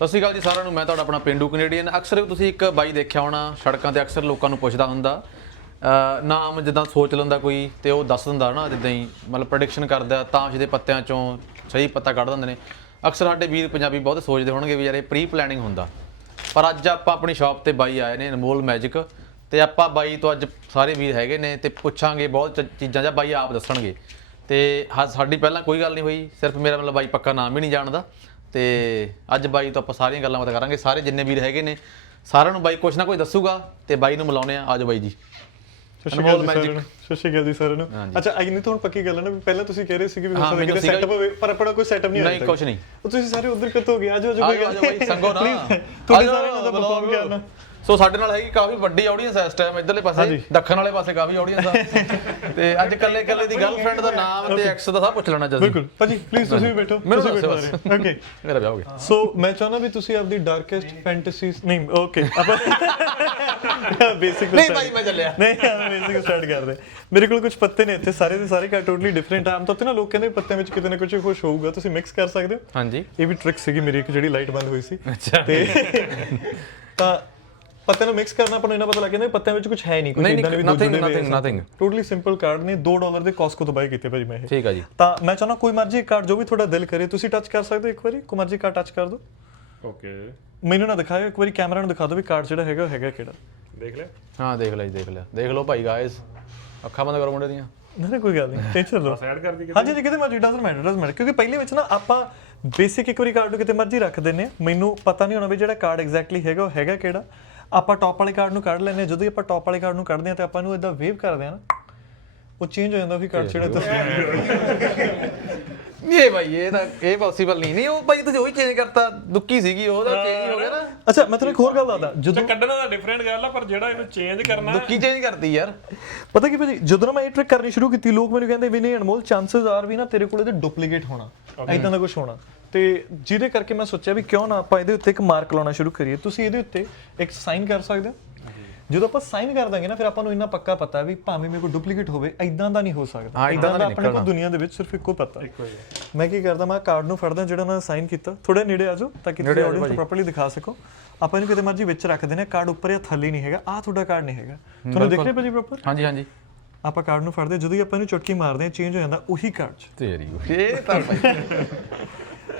ਸਤਿ ਸ਼੍ਰੀ ਅਕਾਲ ਜੀ ਸਾਰਿਆਂ ਨੂੰ, ਮੈਂ ਤੁਹਾਡਾ ਆਪਣਾ ਪਿੰਡੂ ਕੈਨੇਡੀਅਨ। ਅਕਸਰ ਤੁਸੀਂ ਇੱਕ ਬਾਈ ਦੇਖਿਆ ਹੋਣਾ, ਸੜਕਾਂ ਤੇ ਅਕਸਰ ਲੋਕਾਂ ਨੂੰ ਪੁੱਛਦਾ ਹੁੰਦਾ। ਨਾਮ ਜਿੱਦਾਂ ਸੋਚ ਲੈਂਦਾ ਕੋਈ ਤੇ ਉਹ ਦੱਸ ਦਿੰਦਾ ਨਾ, ਜਿੱਦਾਂ ਹੀ ਮਤਲਬ ਪ੍ਰੈਡਿਕਸ਼ਨ ਕਰਦਾ ਤਾਸ਼ ਦੇ ਪੱਤਿਆਂ ਚੋਂ ਸਹੀ ਪੱਤਾ ਕੱਢ ਦਿੰਦੇ ਨੇ। ਅਕਸਰ ਸਾਡੇ ਵੀਰ ਪੰਜਾਬੀ ਬਹੁਤ ਸੋਚਦੇ ਹੋਣਗੇ ਵੀ ਯਾਰ ਇਹ ਪ੍ਰੀ ਪਲੈਨਿੰਗ ਹੁੰਦਾ। ਪਰ ਅੱਜ ਆਪਾਂ ਆਪਣੀ ਸ਼ਾਪ ਤੇ ਬਾਈ ਆਏ ਨੇ, ਅਨਮੋਲ ਮੈਜਿਕ ਤੇ ਆਪਾਂ ਬਾਈ ਤੋਂ ਅੱਜ ਸਾਰੇ ਵੀਰ ਹੈਗੇ ਨੇ ਤੇ ਪੁੱਛਾਂਗੇ ਬਹੁਤ ਚ- ਚੀਜ਼ਾਂ ਜਾਂ ਬਾਈ ਆਪ ਦੱਸਣਗੇ। ਤੇ ਹਾਂ, ਸਾਡੀ ਪਹਿਲਾਂ ਕੋਈ ਗੱਲ ਨਹੀਂ ਹੋਈ, ਸਿਰਫ ਮੇਰਾ ਮਤਲਬ ਬਾਈ ਪੱਕਾ ਨਾਮ ਹੀ ਨਹੀਂ ਜਾਣਦਾ। ਤੇ ਅੱਜ ਬਾਈ ਤੋਂ ਆਪਾਂ ਸਾਰੀਆਂ ਗੱਲਾਂ ਬਾਤਾਂ ਕਰਾਂਗੇ। ਸਾਰੇ ਜਿੰਨੇ ਵੀਰ ਹੈਗੇ ਨੇ ਸਾਰਿਆਂ ਨੂੰ ਬਾਈ ਕੁਛ ਨਾ ਕੁਛ ਦੱਸੂਗਾ ਤੇ ਬਾਈ ਨੂੰ ਮਿਲਾਉਣੇ ਆ ਆਜੋ ਬਾਈ ਜੀ। ਸਤਿ ਸ਼੍ਰੀ ਅਕਾਲ ਜੀ ਸਾਰਿਆਂ magic। ਨੂੰ। ਸਤਿ ਸ਼੍ਰੀ ਅਕਾਲ ਜੀ ਸਾਰਿਆਂ ਨੂੰ। ਹਾਂਜੀ। ਅੱਛਾ ਅਗਨੀ ਤਾਂ ਹੁਣ ਪੱਕੀ ਗੱਲ ਹੈ ਨਾ ਵੀ ਪਹਿਲਾਂ ਤੁਸੀਂ ਕਹਿ ਰਹੇ ਸੀ ਕਿ ਵੀ ਹੋ ਹਾਂ, ਮੈਨੂੰ ਸੀਗਾ- ਸੈਟਅਪ ਹੋਵੇ ਪਰ ਆਪਣਾ ਕੋਈ ਸੈਟਅਪ ਨਹੀਂ ਨਹੀਂ, ਕੁਛ ਨਹੀਂ। ਉਹ ਤੁਸੀਂ ਸਾਰੇ ਉਧਰ ਕਿੱਥੋਂ ਗਏ। ਆਜੋ ਆਜੋ ਬਾਈ ਸੰਗੋ ਨਾ। ਤੁਹਾਡੇ ਆਜੋ, ਸਾਰਿਆਂ ਦਾ ਪਰਫਾਰਮ vlog। ਕਰਨਾ। ਸੋ ਸਾਡੇ ਨਾਲ ਹੈਗੀ ਕਾਫੀ ਵੱਡੀ ਆਡੀਅੰਸ ਹੈ ਇਸ ਟਾਈਮ ਇਧਰਲੇ ਪਾਸੇ ਦੱਖਣ ਵਾਲੇ ਪਾਸੇ ਕਾਫੀ ਆਡੀਅੰਸ ਆ। ਤੇ ਅੱਜ ਕੱਲੇ ਕੱਲੇ ਦੀ ਗਰਲਫ੍ਰੈਂਡ ਦਾ ਨਾਮ ਤੇ ਐਕਸ ਦਾ ਸਭ ਪੁੱਛ ਲੈਣਾ ਚਾਹੀਦਾ ਬਿਲਕੁਲ। ਭਾਜੀ ਪਲੀਜ਼ ਤੁਸੀਂ ਵੀ ਬੈਠੋ। ਤੁਸੀਂ ਬੈਠੋ ਓਕੇ ਮੇਰਾ ਵਿਆਹ ਹੋ ਗਿਆ। ਸੋ ਮੈਂ ਚਾਹਣਾ ਵੀ ਤੁਸੀਂ ਆਪਦੀ ਡਾਰਕੈਸਟ ਫੈਂਟਸੀਜ਼ ਨਹੀਂ ਓਕੇ ਆਪਾਂ ਬੇਸਿਕ ਨਹੀਂ ਭਾਈ ਮੈਂ ਚੱਲਿਆ। ਨਹੀਂ ਆਪਾਂ ਬੇਸਿਕ ਸਟਾਰਟ ਕਰਦੇ। ਮੇਰੇ ਕੋਲ ਕੁਝ ਪੱਤੇ ਨੇ ਇੱਥੇ ਸਾਰੇ ਦੇ ਸਾਰੇ ਕਾ ਟੋਟਲੀ ਡਿਫਰੈਂਟ ਆਮ ਤੌਰ ਤੇ ਨਾ ਲੋਕ ਕਹਿੰਦੇ ਪੱਤੇ ਵਿੱਚ ਕਿਤੇ ਨਾ ਕੁਝ ਖੁਸ਼ ਹੋਊਗਾ ਤੁਸੀਂ ਮਿਕਸ ਕਰ ਸਕਦੇ ਹੋ। ਹਾਂਜੀ। ਇਹ ਵੀ ਟ੍ਰਿਕ ਸੀਗੀ ਮੇਰੀ ਇੱਕ ਜਿਹੜੀ ਲਾਈਟ ਬੰਦ ਹੋਈ ਸੀ। ਤੇ ਤਾਂ ਪੱਤੇ ਨੂੰ ਮਿਕਸ ਕਰਨਾ ਆਪਾਂ ਨੂੰ ਇਹਨਾਂ ਪਤਾ ਲੱਗ ਜਾਂਦਾ ਪੱਤਿਆਂ ਵਿੱਚ ਕੁਝ ਹੈ ਨਹੀਂ ਕੁਝ ਨਹੀਂ, ਇਦਾਂ ਦੇ ਵੀ nothing, nothing, nothing। Totally simple card ਨੇ 2 ਡਾਲਰ ਦੇ ਕਾਸਕੋ ਤੋਂ ਬਾਈ ਕੀਤੇ ਭਾਜੀ ਮੈਂ ਇਹ। ਠੀਕ ਆ ਜੀ। ਤਾਂ ਮੈਂ ਚਾਹੁੰਦਾ ਕੋਈ ਮਰਜ਼ੀ ਕਾਰਡ ਜੋ ਵੀ ਤੁਹਾਡਾ ਦਿਲ ਕਰੇ ਤੁਸੀਂ ਟੱਚ ਕਰ ਸਕਦੇ ਹੋ ਇੱਕ ਵਾਰੀ। ਕੋਈ ਮਰਜ਼ੀ ਕਾਰਡ ਟੱਚ ਕਰ ਦਿਓ। ਓਕੇ ਮੈਨੂੰ ਨਾ ਦਿਖਾਇਓ ਇੱਕ ਵਾਰੀ ਕੈਮਰਾ ਨੂੰ ਦਿਖਾ ਦਿਓ ਵੀ ਕਾਰਡ ਜਿਹੜਾ ਹੈਗਾ ਉਹ ਹੈਗਾ ਕਿਹੜਾ। ਦੇਖ ਲਿਆ? ਹਾਂ ਦੇਖ ਲਿਆ ਜੀ ਦੇਖ ਲਿਆ। ਦੇਖ ਲਓ ਭਾਈ ਗਾਇਸ ਅੱਖਾਂ ਬੰਦ ਕਰੋ ਮੁੰਡੇ ਦੀਆਂ। ਨਾ ਨਾ ਕੋਈ ਗੱਲ ਨਹੀਂ। ਟੈਨਸ਼ਨ ਲਓ। ਸਾਈਡ ਕਰ ਦੀ ਹਾਂਜੀ ਜੀ ਕਿਤੇ ਮਰਜ਼ੀ ਡਸਨਟ ਮੈਟਰ ਡਸਨਟ ਮੈਟਰ ਕਿਉਂਕਿ ਪਹਿਲੇ ਵਿੱਚ ਨਾ ਆਪਾਂ ਬੇਸਿਕ ਇੱਕ ਵਾਰੀ ਕਾਰਡ ਨੂੰ ਕਿਤੇ ਮਰਜ਼ੀ ਰੱਖ ਦਿੰਨੇ ਮੈਨੂੰ ਪਤਾ ਨਹੀਂ ਹੋਣਾ ਵੀ ਜਿਹੜਾ ਕਾਰਡ ਐਗਜ਼ੈਕਟਲੀ ਹੈਗਾ ਉਹ ਹੈਗਾ ਕਿਹੜਾ। ਆਪਾਂ ਟੌਪ ਵਾਲੇ ਕਾਰਡ ਨੂੰ ਕੱਢ ਲੈਂਦੇ ਹਾਂ। ਜਦੋਂ ਹੀ ਆਪਾਂ ਟੌਪ ਵਾਲੇ ਕਾਰਡ ਨੂੰ ਕੱਢਦੇ ਆ ਤੇ ਆਪਾਂ ਨੂੰ ਇਦਾਂ ਵੇਵ ਕਰਦੇ ਆ ਨਾ ਉਹ ਚੇਂਜ ਹੋ ਜਾਂਦਾ ਉਹੀ ਕਾਰਡ ਜਿਹੜਾ ਤੁਸੀਂ ਇਹ ਭਾਈ ਇਹ ਤਾਂ ਇਹ ਪੋਸੀਬਲ ਨਹੀਂ। ਨਹੀਂ ਉਹ ਭਾਈ ਤੁਸੀਂ ਉਹੀ ਚੇਂਜ ਕਰਤਾ ਦੁੱਕੀ ਸੀਗੀ ਉਹ ਤਾਂ ਚੇਂਜ ਹੋ ਗਿਆ ਨਾ। ਅੱਛਾ ਮੈਂ ਤੁਹਾਨੂੰ ਇੱਕ ਹੋਰ ਗੱਲ ਦੱਸਦਾ। ਜਦੋਂ ਕੱਢਣਾ ਦਾ ਡਿਫਰੈਂਟ ਗੱਲ ਆ ਪਰ ਜਿਹੜਾ ਇਹਨੂੰ ਚੇਂਜ ਕਰਨਾ ਦੁੱਕੀ ਚੇਂਜ ਕਰਤੀ ਯਾਰ। ਪਤਾ ਕੀ ਭਾਜੀ ਜਦੋਂ ਨਾ ਮੈਂ ਇਹ ਟ੍ਰਿਕ ਕਰਨੀ ਸ਼ੁਰੂ ਕੀਤੀ ਲੋਕ ਮੈਨੂੰ ਕਹਿੰਦੇ ਵੀ ਨਹੀਂ ਅਨਮੋਲ ਚਾਂਸਸ ਆਰ ਵੀ ਨਾ ਤੇਰੇ ਕੋਲ ਇਹਦੇ ਡੁਪਲੀਕੇਟ ਹੋਣਾ। ਐਦਾਂ ਦਾ ਕੁਝ ਹੋਣਾ। ਤੇ ਜਿਹਦੇ ਕਰਕੇ ਮੈਂ ਸੋਚਿਆ ਵੀ ਕਿਉਂ ਨਾ ਆਪਾਂ ਇਹਦੇ ਉੱਤੇ ਇੱਕ ਮਾਰਕ ਲਾਉਣਾ ਸ਼ੁਰੂ ਕਰੀਏ। ਤੁਸੀਂ ਇਹਦੇ ਉੱਤੇ ਇੱਕ ਸਾਈਨ ਕਰ ਸਕਦੇ ਹੋ? ਜਦੋਂ ਆਪਾਂ ਸਾਈਨ ਕਰ ਦਾਂਗੇ ਨਾ ਫਿਰ ਆਪਾਂ ਨੂੰ ਇੰਨਾ ਪੱਕਾ ਪਤਾ ਵੀ ਭਾਵੇਂ ਮੇਰੇ ਕੋਲ ਡੁਪਲੀਕੇਟ ਹੋਵੇ ਐਦਾਂ ਦਾ ਨਹੀਂ ਹੋ ਸਕਦਾ। ਹਾਂ, ਏਦਾਂ ਦਾ ਨਹੀਂ ਆਪਣੇ ਕੋਲ। ਦੁਨੀਆ ਦੇ ਵਿੱਚ ਸਿਰਫ ਇੱਕੋ ਪਤਾ। ਮੈਂ ਕੀ ਕਰਦਾ ਮੈਂ ਕਾਰਡ ਨੂੰ ਫੜਦਾ ਜਿਹੜਾ ਮੈਂ ਸਾਈਨ ਕੀਤਾ। ਥੋੜੇ ਨੇੜੇ ਆ ਜਾਓ ਤਾਂ ਕਿ ਤੁਸੀਂ ਨੇੜੇ ਆ ਜਾਓ ਆਡੀਅנס ਨੂੰ। ਪ੍ਰੋਪਰਲੀ ਦਿਖਾ ਸਕੋ। ਆਪਾਂ ਇਹਨੂੰ ਕਿਤੇ ਮਰਜ਼ੀ ਵਿੱਚ ਰੱਖ ਆ ਕਾਰਡ ਉੱਪਰ ਜਾਂ ਥੱਲੇ ਨਹੀਂ ਹੈਗਾ। ਆਹ ਤੁਹਾਡਾ ਕਾਰਡ ਨਹੀਂ ਹੈਗਾ। ਤੁਹਾਨੂੰ ਦਿਖ ਰਿਹਾ ਭਾਜੀ ਪ੍ਰੋਪਰ ਹਾਂਜੀ ਹਾਂਜੀ। ਆਪਾਂ ਕਾਰਡ ਨੂੰ ਫੜਦੇ ਜਦੋਂ ਹੀ ਆਪਾਂ ਇਹਨੂੰ ਚੁਟਕੀ ਮਾਰਦੇ ਆ ਚੇਂਜ ਹੋ ਜਾਂਦਾ ਉਹੀ ਕਾਰਡ ਚ। ਤੇਰੀ ਇਹ ਤਾਂ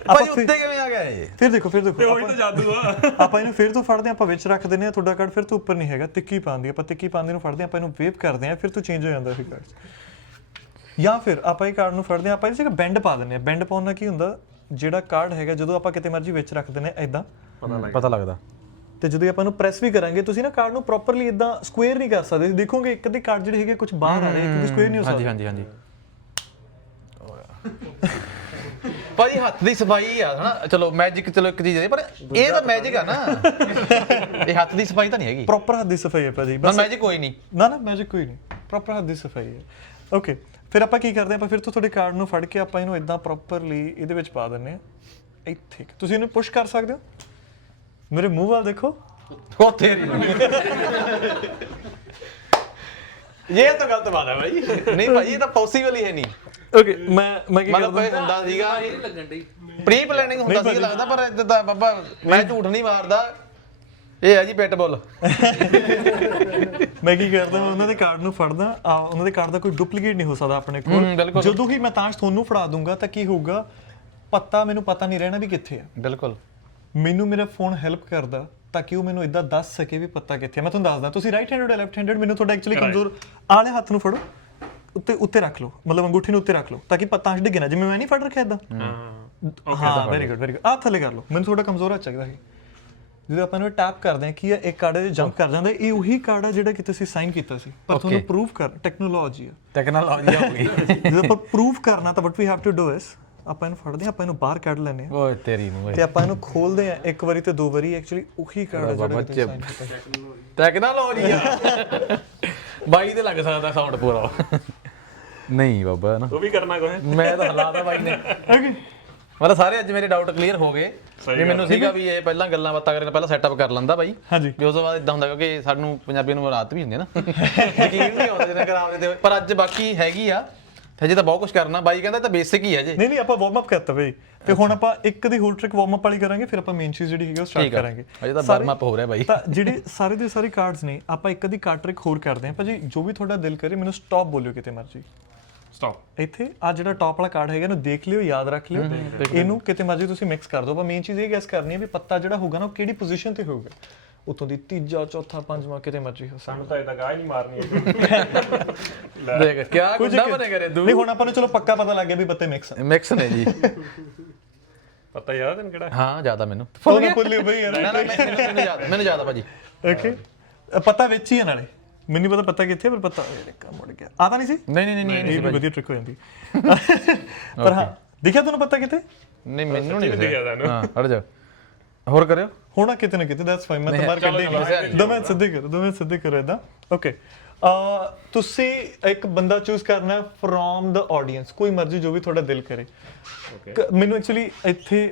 ਭਾਈ ਆਪਾਂ ਉੱਤੇ ਕਿਵੇਂ ਆ ਗਿਆ ਇਹ? ਫਿਰ ਦੇਖੋ ਫਿਰ ਦੇਖੋ। ਉਹੀ ਤਾਂ ਜਾਦੂ ਆ। ਆਪਾਂ ਇਹਨੂੰ ਫਿਰ ਤੋਂ ਫੜਦੇ ਆ ਆਪਾਂ ਵਿੱਚ ਰੱਖ ਦਿੰਦੇ ਆ ਤੁਹਾਡਾ ਕਾਰਡ ਫਿਰ ਤੋਂ ਉੱਪਰ ਨਹੀਂ ਹੈਗਾ ਤਿੱਕੀ ਪਾਉਂਦੀ ਆਪਾਂ ਤਿੱਕੀ ਪਾਉਂਦੇ ਨੂੰ ਫੜਦੇ ਆ ਆਪਾਂ ਇਹਨੂੰ ਵੇਵ ਕਰਦੇ ਆ ਫਿਰ ਤੋਂ ਚੇਂਜ ਹੋ ਜਾਂਦਾ ਉਹੀ ਕਾਰਡ ਜਾਂ ਫਿਰ ਆਪਾਂ ਇਹ ਕਾਰਡ ਨੂੰ ਫੜਦੇ ਆ ਆਪਾਂ 'ਚ ਇੱਕ ਬੈਂਡ ਪਾ ਦਿੰਦੇ ਆ। ਬੈਂਡ ਪਾਉਣ ਨਾਲ ਕੀ ਹੁੰਦਾ ਜਿਹੜਾ ਕਾਰਡ ਹੈਗਾ ਜਦੋਂ ਆਪਾਂ ਕਿਤੇ ਮਰਜ਼ੀ ਵਿੱਚ ਰੱਖ ਦਿੰਦੇ ਆ ਇਦਾਂ ਪਤਾ ਲੱਗਦਾ। ਤੇ ਜਦੋਂ ਆਪਾਂ ਇਹਨੂੰ ਪ੍ਰੈਸ ਵੀ ਕਰਾਂਗੇ ਤੁਸੀਂ ਨਾ ਕਾਰਡ ਨੂੰ ਪ੍ਰੋਪਰਲੀ ਇਦਾਂ ਸਕੁਅਰ ਨਹੀਂ ਕਰ ਸਕਦੇ। ਦੇਖੋਗੇ ਇੱਕ ਅੱਧੇ ਕਾਰਡ ਜਿਹੜੇ ਹੈਗੇ ਕੁਝ ਬਾਹਰ ਆ ਰਹੇ ਕਿਉਂਕਿ ਸਕੁਅਰ ਨਹੀਂ ਹੋ ਹਾਂਜੀ ਸਕਦੇ। ਹਾਂਜੀ ਹਾਂਜੀ। ਭਾਈ ਹੱਥ ਦੀ ਸਫ਼ਾਈ ਆ ਹਨਾ? ਚਲੋ ਮੈਜਿਕ ਚਲੋ ਇੱਕ ਚੀਜ਼ ਹੈ ਪਰ ਇਹ ਤਾਂ ਮੈਜਿਕ ਆ ਨਾ। ਇਹ ਹੱਥ ਦੀ ਸਫ਼ਾਈ ਤਾਂ ਨਹੀਂ ਹੈਗੀ। ਪ੍ਰੋਪਰ ਹੱਥ ਦੀ ਸਫ਼ਾਈ ਹੈ ਭਾਜੀ ਬਸ ਮੈਜਿਕ ਕੋਈ ਨਹੀਂ। ਨਾ ਨਾ ਮੈਜਿਕ ਕੋਈ ਨਹੀਂ। ਪ੍ਰੋਪਰ ਹੱਥ ਦੀ ਸਫ਼ਾਈ ਹੈ। ਓਕੇ ਫਿਰ ਆਪਾਂ ਕੀ ਕਰਦੇ ਆਪਾਂ ਫਿਰ ਤੋਂ ਤੁਹਾਡੇ ਕਾਰਡ ਨੂੰ ਫੜ ਕੇ ਆਪਾਂ ਇਹਨੂੰ ਇਦਾਂ ਪ੍ਰੋਪਰਲੀ ਇਹਦੇ ਵਿੱਚ ਪਾ ਦਿੰਨੇ ਆ ਇੱਥੇ। ਤੁਸੀਂ ਇਹਨੂੰ ਪੁਸ਼ ਕਰ ਸਕਦੇ ਹੋ? ਮੇਰੇ ਮੂੰਹ ਵੱਲ ਦੇਖੋ। ਉਹ ਤੇਰੀ ਇਹ ਤਾਂ ਗਲਤ ਬਾਤ ਹੈ ਭਾਈ ਨਹੀਂ ਭਾਈ ਇਹ ਤਾਂ ਪੋਸੀਬਲ ਹੀ ਹੈ ਨਹੀਂ। ਓਕੇ ਮੈਂ ਮੈਂ ਕੀ ਮਤਲਬ ਕਰਦਾ? ਇਹ ਹੁੰਦਾ ਸੀਗਾ ਪ੍ਰੀ ਪਲੈਨਿੰਗ ਹੁੰਦਾ ਸੀ ਲੱਗਦਾ ਪਰ ਇੱਦਾਂ ਤਾਂ ਬਾਬਾ ਮੈਂ ਝੂਠ ਨਹੀਂ ਮਾਰਦਾ। ਇਹ ਹੈ ਜੀ ਪਿਟਬੁਲ ਮੈਂ ਕੀ ਕਰਦਾ ਮੈਂ ਉਹਨਾਂ ਦੇ ਕਾਰਡ ਨੂੰ ਫੜਦਾ ਆ ਉਹਨਾਂ ਦੇ ਕਾਰਡ ਦਾ ਕੋਈ ਡੁਪਲੀਕੇਟ ਨਹੀਂ ਹੋ ਸਕਦਾ ਆਪਣੇ ਕੋਲ। ਜਦੋਂ ਹੀ ਮੈਂ ਤਾਸ਼ ਤੁਹਾਨੂੰ ਫੜਾ ਦੂੰਗਾ ਤਾਂ ਕੀ ਹੋਊਗਾ? ਪਤਾ ਮੈਨੂੰ ਪਤਾ ਨਹੀਂ ਰਹਿਣਾ ਵੀ ਕਿੱਥੇ ਆ। ਬਿਲਕੁਲ। ਮੈਨੂੰ ਮੇਰਾ ਫੋਨ ਹੈਲਪ ਕਰਦਾ। ਤਾਂ ਕਿ ਉਹ ਮੈਨੂੰ ਇਦਾਂ ਦੱਸ ਸਕੇ ਵੀ ਪਤਾ ਕਿੱਥੇ ਆ? ਮੈਂ ਤੁਹਾਨੂੰ ਦੱਸਦਾ ਤੁਸੀਂ ਰਾਈਟ ਹੈਂਡਡ ਜਾਂ ਲੈਫਟ ਹੈਂਡਡ ਮੈਨੂੰ ਤੁਹਾਡਾ ਐਕਚੁਅਲੀ ਕਮਜ਼ੋਰ ਆਲੇ ਹੱਥ ਨੂੰ ਫੜੋ ਉੱਤੇ ਉੱਤੇ ਰੱਖ ਲਓ ਮਤਲਬ ਅੰਗੂਠੀ ਨੂੰ ਉੱਤੇ ਰੱਖ ਲਓ ਤਾਂ ਕਿ ਪਤਾ ਡਿੱਗੇ ਨਾ ਜਿਵੇਂ ਮੈਂ ਨਹੀਂ ਫੜ ਰੱਖਿਆ ਇਦਾਂ ਹਾਂ। ਵੈਰੀ ਗੁੱਡ ਵੈਰੀ ਗੁੱਡ ਆ ਥੱਲੇ ਕਰ ਲਓ ਮੈਨੂੰ ਥੋੜਾ ਕਮਜ਼ੋਰ ਹੱਥ ਚਾਹੀਦਾ ਹੈ ਜਦੋਂ ਆਪਾਂ ਨੂੰ ਟੈਪ ਕਰਦੇ ਹਾਂ ਕੀ ਇਹ ਇੱਕ ਕਾਰਡ ਦੇ ਜੰਪ ਕਰ ਜਾਂਦਾ ਇਹ ਉਹੀ ਕਾਰਡ ਆ ਜਿਹੜਾ ਕਿ ਤੁਸੀਂ ਸਾਈਨ ਕੀਤਾ ਸੀ। ਪਰ ਤੁਹਾਨੂੰ ਪ੍ਰੂਫ ਕਰ ਟੈਕਨੋਲੋਜੀ ਆ। ਟੈਕਨੋਲੋਜੀ ਹੋ ਗਈ ਜਦੋਂ ਆਪਾਂ ਪ੍ਰੂਫ ਕਰਨਾ ਤਾਂ what we have to do ਇਸ ਆਪਾਂ ਇਹਨੂੰ ਫੜਦੇ ਆਪਾਂ ਇਹਨੂੰ ਬਾਹਰ ਕੱਢ ਲੈਂਦੇ ਹਾਂ। ਓਏ ਤੇਰੀ ਨੂੰ ਓਏ। ਤੇ ਆਪਾਂ ਇਹਨੂੰ ਖੋਲਦੇ ਆ ਇੱਕ ਵਾਰੀ ਤੇ ਦੋ ਵਾਰੀ ਐਕਚੁਅਲੀ ਉਹੀ ਕਾਰਡ ਆ ਜਿਹੜਾ ਸੀ। ਟੈਕਨੋਲੋਜੀ ਆ। ਬਾਈ ਤੇ ਲੱਗ ਸਕਦਾ ਸਾਊਂਡ ਪੂਰਾ। ਨਹੀਂ ਬਾਬਾ ਨਾ। ਉਹ ਵੀ ਕਰਨਾ ਕੋਈ ਮੈਂ ਤਾਂ ਹਲਾਤਾ ਬਾਈ ਨੇ. ਮਤਲਬ ਸਾਰੇ ਅੱਜ ਮੇਰੇ ਡਾਊਟ ਕਲੀਅਰ ਹੋ ਗਏ। ਵੀ ਮੈਨੂੰ ਸੀਗਾ ਵੀ ਇਹ ਪਹਿਲਾਂ ਗੱਲਾਂ ਬਾਤਾਂ ਕਰਕੇ ਪਹਿਲਾਂ ਸੈਟਅਪ ਕਰ ਲੈਂਦਾ ਬਾਈ। ਹਾਂਜੀ। ਵੀ ਉਸ ਤੋਂ ਬਾਅਦ ਇਦਾਂ ਹੁੰਦਾ ਕਿਉਂਕਿ ਸਾਨੂੰ ਪੰਜਾਬੀਆਂ ਨੂੰ ਰਾਤ ਵੀ ਹੁੰਦੀ ਹੈ ਨਾ। ਯਕੀਨ ਨਹੀਂ ਆਉਂਦਾ ਜਿਹਨਾਂ ਕਰਾਵਦੇ ਤੇ। ਪਰ ਅੱਜ ਬਾਕੀ ਹੈਗੀ ਆ। ਹਜੇ ਤਾਂ ਬਹੁਤ ਕੁਝ ਕਰਨਾ ਬਾਈ ਕਹਿੰਦਾ ਇਹ ਤਾਂ ਬੇਸਿਕ ਹੀ ਹੈ ਜੇ। ਨਹੀਂ ਨਹੀਂ ਆਪਾਂ ਵਾਰਮ ਅਪ ਕਰਤਾ ਬਈ। ਤੇ ਹੁਣ ਆਪਾਂ ਇੱਕ ਦੀ ਹੋਰ ਟ੍ਰਿਕ ਵਾਰਮ ਅਪ ਵਾਲੀ ਕਰਾਂਗੇ ਫਿਰ ਆਪਾਂ ਮੇਨ ਚੀਜ਼ ਜਿਹੜੀ ਹੈਗੀ ਉਹ ਸਟਾਰਟ ਆ। ਕਰਾਂਗੇ। ਅਜੇ ਤਾਂ ਵਾਰਮ ਅਪ ਹੋ ਰਿਹਾ ਬਾਈ। ਤਾਂ ਜਿਹੜੇ ਸਾਰੇ ਦੇ ਸਾਰੇ ਕਾਰਡਸ ਨੇ ਆਪਾਂ ਇੱਕ ਦੀ ਕਾਰਡ ਟ੍ਰਿਕ ਹੋਰ ਕਰਦੇ ਹਾਂ। ਭਾਜੀ ਜੋ ਵੀ ਤੁਹਾਡਾ ਦਿਲ ਕਰੇ ਮੈਨੂੰ ਸਟਾਪ ਬੋਲਿਓ ਕਿਤੇ ਮਰਜ਼ੀ। ਸਟਾਪ ਇੱਥੇ ਆ ਜਿਹੜਾ ਟਾਪ ਵਾਲਾ ਕਾਰਡ ਹੈਗਾ ਇਹਨੂੰ ਦੇਖ ਲਿਓ ਯਾਦ ਰੱਖ ਲਿਓ। ਇਹਨੂੰ ਕਿਤੇ ਮਰਜ਼ੀ ਤੁਸੀਂ ਮਿਕਸ ਕਰ ਦਿਓ। ਪਰ ਮੇਨ ਚੀਜ਼ ਇਹ ਗੈਸ ਕਰਨੀ ਹੈ ਵੀ ਪੱਤਾ ਜਿਹੜਾ ਹੋਊਗਾ ਨਾ ਉਹ ਕਿਹੜੀ ਪੋਜੀਸ਼ਨ ਤੇ ਹੋਊਗਾ। ਉਤੋਂ ਦੀ ਤੀਜਾ ਚੌਥਾ ਪੰਜਵਾਂ ਕਿਤੇ ਮਰਜ਼ੀ ਹੋ ਸਾਨੂੰ ਤਾਂ ਇਹਦਾ ਗਾਹ ਹੀ ਨਹੀਂ ਮਾਰਨੀ ਦੇਖ ਕਿਆ ਕੁਝ ਗੁੰਡਾ ਬਣੇ ਕਰੇ ਤੂੰ ਨਹੀਂ ਹੁਣ ਆਪਾਂ ਨੂੰ ਚਲੋ ਪੱਕਾ ਪਤਾ ਲੱਗ ਗਿਆ ਵੀ ਪੱਤੇ ਮਿਕਸ ਆ ਮਿਕਸ ਨੇ ਜੀ। ਪਤਾ ਯਾਦ ਤੈਨੂੰ ਕਿਹੜਾ? ਹਾਂ ਜ਼ਿਆਦਾ ਮੈਨੂੰ। ਫੁੱਲ ਗਿਆ। ਭੁੱਲ ਬਈ ਯਾਰ। ਨਾ ਨਾ ਮੈਨੂੰ ਮੈਨੂੰ ਜ਼ਿਆਦਾ ਮੈਨੂੰ ਜ਼ਿਆਦਾ ਭਾਜੀ। ਓਕੇ। ਪਤਾ ਵਿੱਚ ਹੀ ਆ ਨਾਲੇ। ਮੈਨੂੰ ਪਤਾ ਪਤਾ ਕਿੱਥੇ ਆ, ਪਰ ਪਤਾ ਇਹ ਕੰਮ ਮੁੜ ਗਿਆ। ਆਦਾ ਨਹੀਂ ਸੀ? ਨਹੀਂ ਨਹੀਂ ਨਹੀਂ ਨਹੀਂ ਇਹ ਵੀ ਵਧੀਆ ਟ੍ਰਿਕ ਹੋ ਜਾਂਦੀ। ਪਰ ਹਾਂ ਦਿਖਿਆ ਤੁਹਾਨੂੰ ਪਤਾ ਕਿਤੇ ਨਹੀਂ ਮੈਨੂੰ ਨਹੀਂ ਦਿਖਿਆ। ਤੁਹਾਨੂੰ। ਹਾਂ ਹਟ ਜਾ। ਹੋਰ ਕਰਿਓ। ਹੋਣਾ ਕਿਤੇ ਕਿਤੇ ਦੈਟਸ ਫਾਈਨ ਮੈਂ ਤੁਹਾਡਾ ਕੱਢੇ ਦਮੇ ਸਿੱਧੇ ਕਰ ਦਮੇ ਸਿੱਧੇ ਕਰ ਇਦਾਂ ਓਕੇ ਆ ਤੁਸੀਂ ਇੱਕ ਬੰਦਾ ਚੂਜ਼ ਕਰਨਾ ਹੈ ਫਰੋਮ ਦਾ ਆਡੀਅנס ਕੋਈ ਮਰਜ਼ੀ ਜੋ ਵੀ ਤੁਹਾਡਾ ਦਿਲ ਕਰੇ। ਮੈਨੂੰ ਐਕਚੁਅਲੀ ਇੱਥੇ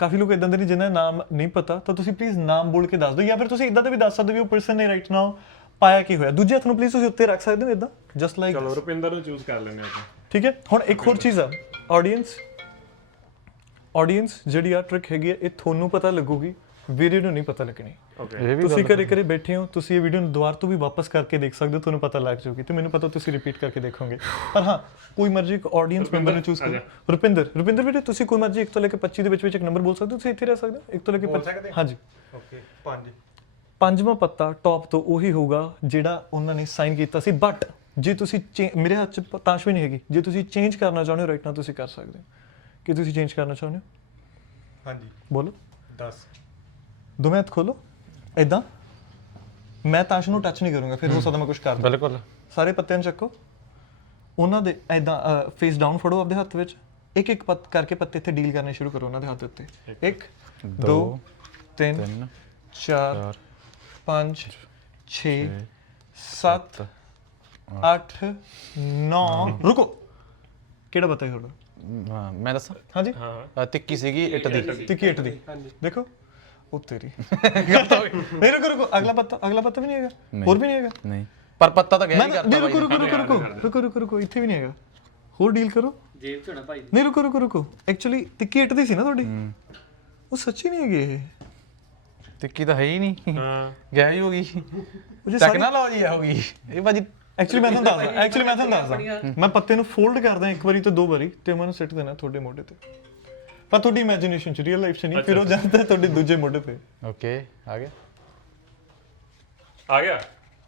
ਕਾਫੀ ਲੋਕ ਇਦਾਂ ਦੇ ਨੇ ਜਿਨ੍ਹਾਂ ਦਾ ਨਾਮ ਨਹੀਂ ਪਤਾ ਤਾਂ ਤੁਸੀਂ ਪਲੀਜ਼ ਨਾਮ ਬੋਲ ਕੇ ਦੱਸ ਦਿਓ ਜਾਂ ਫਿਰ ਤੁਸੀਂ ਇਦਾਂ ਦਾ ਵੀ ਦੱਸ ਸਕਦੇ ਹੋ ਉਹ ਪਰਸਨ ਨੇ ਰਾਈਟ ਨਾਓ ਪਾਇਆ ਕੀ ਹੋਇਆ। ਦੂਜੇ ਹੱਥ ਨੂੰ ਪਲੀਜ਼ ਤੁਸੀਂ ਉੱਤੇ ਰੱਖ ਸਕਦੇ ਹੋ ਇਦਾਂ ਜਸਟ ਲਾਈਕ ਚਲੋ ਰੁਪਿੰਦਰ ਨੂੰ ਚੂਜ਼ ਕਰ ਲੈਂਦੇ ਆਪਾਂ। ਠੀਕ ਹੈ? ਹੁਣ ਇੱਕ ਹੋਰ ਚੀਜ਼ ਆ ਆਡੀਅנס ਆਡੀਅנס ਜਿਹੜੀ ਆ ਟ੍ਰਿਕ ਹੈਗੀ ਇਹ ਤੁਹਾਨੂੰ ਪਤਾ ਲੱਗੂਗੀ ਵੀਡੀਓ ਨੂੰ ਨਹੀਂ ਪਤਾ ਲੱਗਣੀ। ਤੁਸੀਂ ਘਰੇ ਘਰੇ ਬੈਠੇ ਹੋ ਤੁਸੀਂ ਇਹ ਵੀਡੀਓ ਨੂੰ ਦੁਬਾਰਾ ਤੋਂ ਵੀ ਵਾਪਸ ਕਰਕੇ ਦੇਖ ਸਕਦੇ ਹੋ ਤੁਹਾਨੂੰ ਪਤਾ ਲੱਗ ਜਾਊਗੀ ਤੇ ਮੈਨੂੰ ਪਤਾ ਤੁਸੀਂ ਰਿਪੀਟ ਕਰਕੇ ਦੇਖੋਗੇ। ਪਰ ਹਾਂ ਕੋਈ ਮਰਜ਼ੀ ਇੱਕ ਆਡੀਅנס ਮੈਂਬਰ ਨੂੰ ਚੂਜ਼ ਕਰੋ। ਰੁਪਿੰਦਰ ਰੁਪਿੰਦਰ ਵੀਰੇ ਤੁਸੀਂ ਕੋਈ ਮਰਜ਼ੀ 1 ਤੋਂ ਲੈ ਕੇ 25 ਦੇ ਵਿੱਚ ਵਿੱਚ ਇੱਕ ਨੰਬਰ ਬੋਲ ਸਕਦੇ ਹੋ ਤੁਸੀਂ ਇੱਥੇ ਰਹਿ ਸਕਦੇ ਹੋ? 1 ਤੋਂ ਲੈ ਕੇ 25 ਹਾਂਜੀ। ਓਕੇ 5 ਪੰਜਵਾਂ ਪੱਤਾ ਟੌਪ ਤੋਂ ਉਹੀ ਹੋਊਗਾ ਜਿਹੜਾ ਉਹਨਾਂ ਨੇ ਸਾਈਨ ਕੀਤਾ ਸੀ ਬਟ ਜੇ ਤੁਸੀਂ ਮੇਰੇ ਹੱਥ 'ਚ ਤਾਸ਼ ਵੀ ਨਹੀਂ ਹੈਗੀ ਜੇ ਤੁਸੀਂ ਚੇਂਜ ਕਰਨਾ ਚਾਹੁੰਦੇ ਹੋ ਰਾਈਟ ਨਾ ਤੁਸੀਂ ਕਰ ਸਕਦੇ ਹੋ। ਕੀ ਤੁਸੀਂ ਚੇਂਜ ਕਰਨਾ ਚਾਹੁੰਦੇ ਹੋ? ਹਾਂਜੀ। ਬੋਲੋ। 10 ਦੋਵੇਂ ਹੱਥ ਖੋਲੋ। ਇਦਾਂ ਮੈਂ ਤਾਸ਼ ਨੂੰ ਟੱਚ ਨਹੀਂ ਕਰੂੰਗਾ ਫਿਰ ਹੋ। ਸਕਦਾ ਮੈਂ ਕੁਝ ਕਰ ਦਾਂ ਬਿਲਕੁਲ। ਸਾਰੇ ਪੱਤਿਆਂ ਨੂੰ ਚੱਕੋ। ਉਹਨਾਂ ਦੇ ਐਦਾਂ ਫੇਸ ਡਾਊਨ ਫੜੋ ਆਪਦੇ ਹੱਥ ਵਿੱਚ। ਇੱਕ ਇੱਕ ਪੱਤ ਕਰਕੇ ਪੱਤੇ ਇੱਥੇ ਡੀਲ ਕਰਨੇ ਸ਼ੁਰੂ ਕਰੋ ਉਹਨਾਂ ਦੇ ਹੱਥ ਉੱਤੇ। 1 2 3 ਤਿੰਨ 4 ਚਾਰ 5 6 7 8 9 ਰੁਕੋ। ਕਿਹੜਾ ਪਤਾ ਹੈ ਤੁਹਾਡਾ? ਹਾਂ ਮੈਂ ਦੱਸਾਂ? ਹਾਂਜੀ। ਹਾਂ ਅ, ਤਿੱਕੀ ਸੀਗੀ ਇੱਟ ਦੀ। ਟਿੱਕੀ ਇੱਟ ਦੀ। ਦੇਖੋ। ਉਹ ਤੇਰੀ। ਨਹੀਂ ਰੁਕੋ ਰੁਕੋ। ਅਗਲਾ ਪੱਤਾ ਅਗਲਾ ਪੱਤਾ ਵੀ ਨਹੀਂ ਹੈਗਾ? ਹੋਰ ਵੀ ਨਹੀਂ ਹੈਗਾ? ਨਹੀਂ। ਪਰ ਪੱਤਾ ਤਾਂ ਗਿਆ ਮੈਂ ਹੀ ਨਹੀਂ ਰੁਕੋ ਰੁਕੋ ਰੁਕੋ ਰੁਕੋ। ਰੁਕੋ ਰੁਕੋ ਰੁਕੋ। ਇੱਥੇ ਵੀ ਨਹੀਂ ਹੈਗਾ। ਹੋਰ ਡੀਲ ਕਰੋ। ਜੇਬ ਚ ਹੋਣਾ ਭਾਈ। ਨਹੀਂ ਰੁਕੋ ਰੁਕੋ ਰੁਕੋ। ਐਕਚੁਅਲੀ ਟਿੱਕੀ ਇੱਟ ਦੀ ਸੀ ਨਾ ਤੁਹਾਡੀ? ਉਹ ਸੱਚੀ ਨਹੀਂ ਹੈਗੀ ਇਹ। ਤਿੱਕੀ ਤਾਂ ਹੈ ਹੀ ਨਹੀਂ। ਹਾਂ। ਗਿਆ ਹੀ ਹੋ ਗਈ। ਉਹ ਜੇ ਆ ਹੋ ਗਈ ਇਹ ਭਾਜੀ ਐਕਚੁਅਲੀ ਮੈਂ ਤੁਹਾਨੂੰ ਦੱਸਦਾ ਐਕਚੁਅਲੀ ਮੈਂ ਤੁਹਾਨੂੰ ਦੱਸਦਾ। ਮੈਂ ਪੱਤੇ ਨੂੰ ਫੋਲਡ ਕਰਦਾ ਇੱਕ ਵਾਰੀ ਤੇ ਦੋ ਵਾਰੀ ਤੇ ਮੈਂ ਉਹਨੂੰ ਸਿੱਟ ਦੇਣਾ ਤੁਹਾਡੇ ਮੋਢੇ ਤੇ। ਪਰ ਤੁਹਾਡੀ ਇਮੇਜਿਨੇਸ਼ਨ ਚ ਰੀਅਲ ਲਾਈਫ ਚ ਨਹੀਂ ਫਿਰ ਉਹ ਜਾਂਦਾ ਤੁਹਾਡੇ ਦੂਜੇ ਮੋਢੇ ਤੇ। ਓਕੇ ਆ ਗਿਆ। ਆ ਗਿਆ?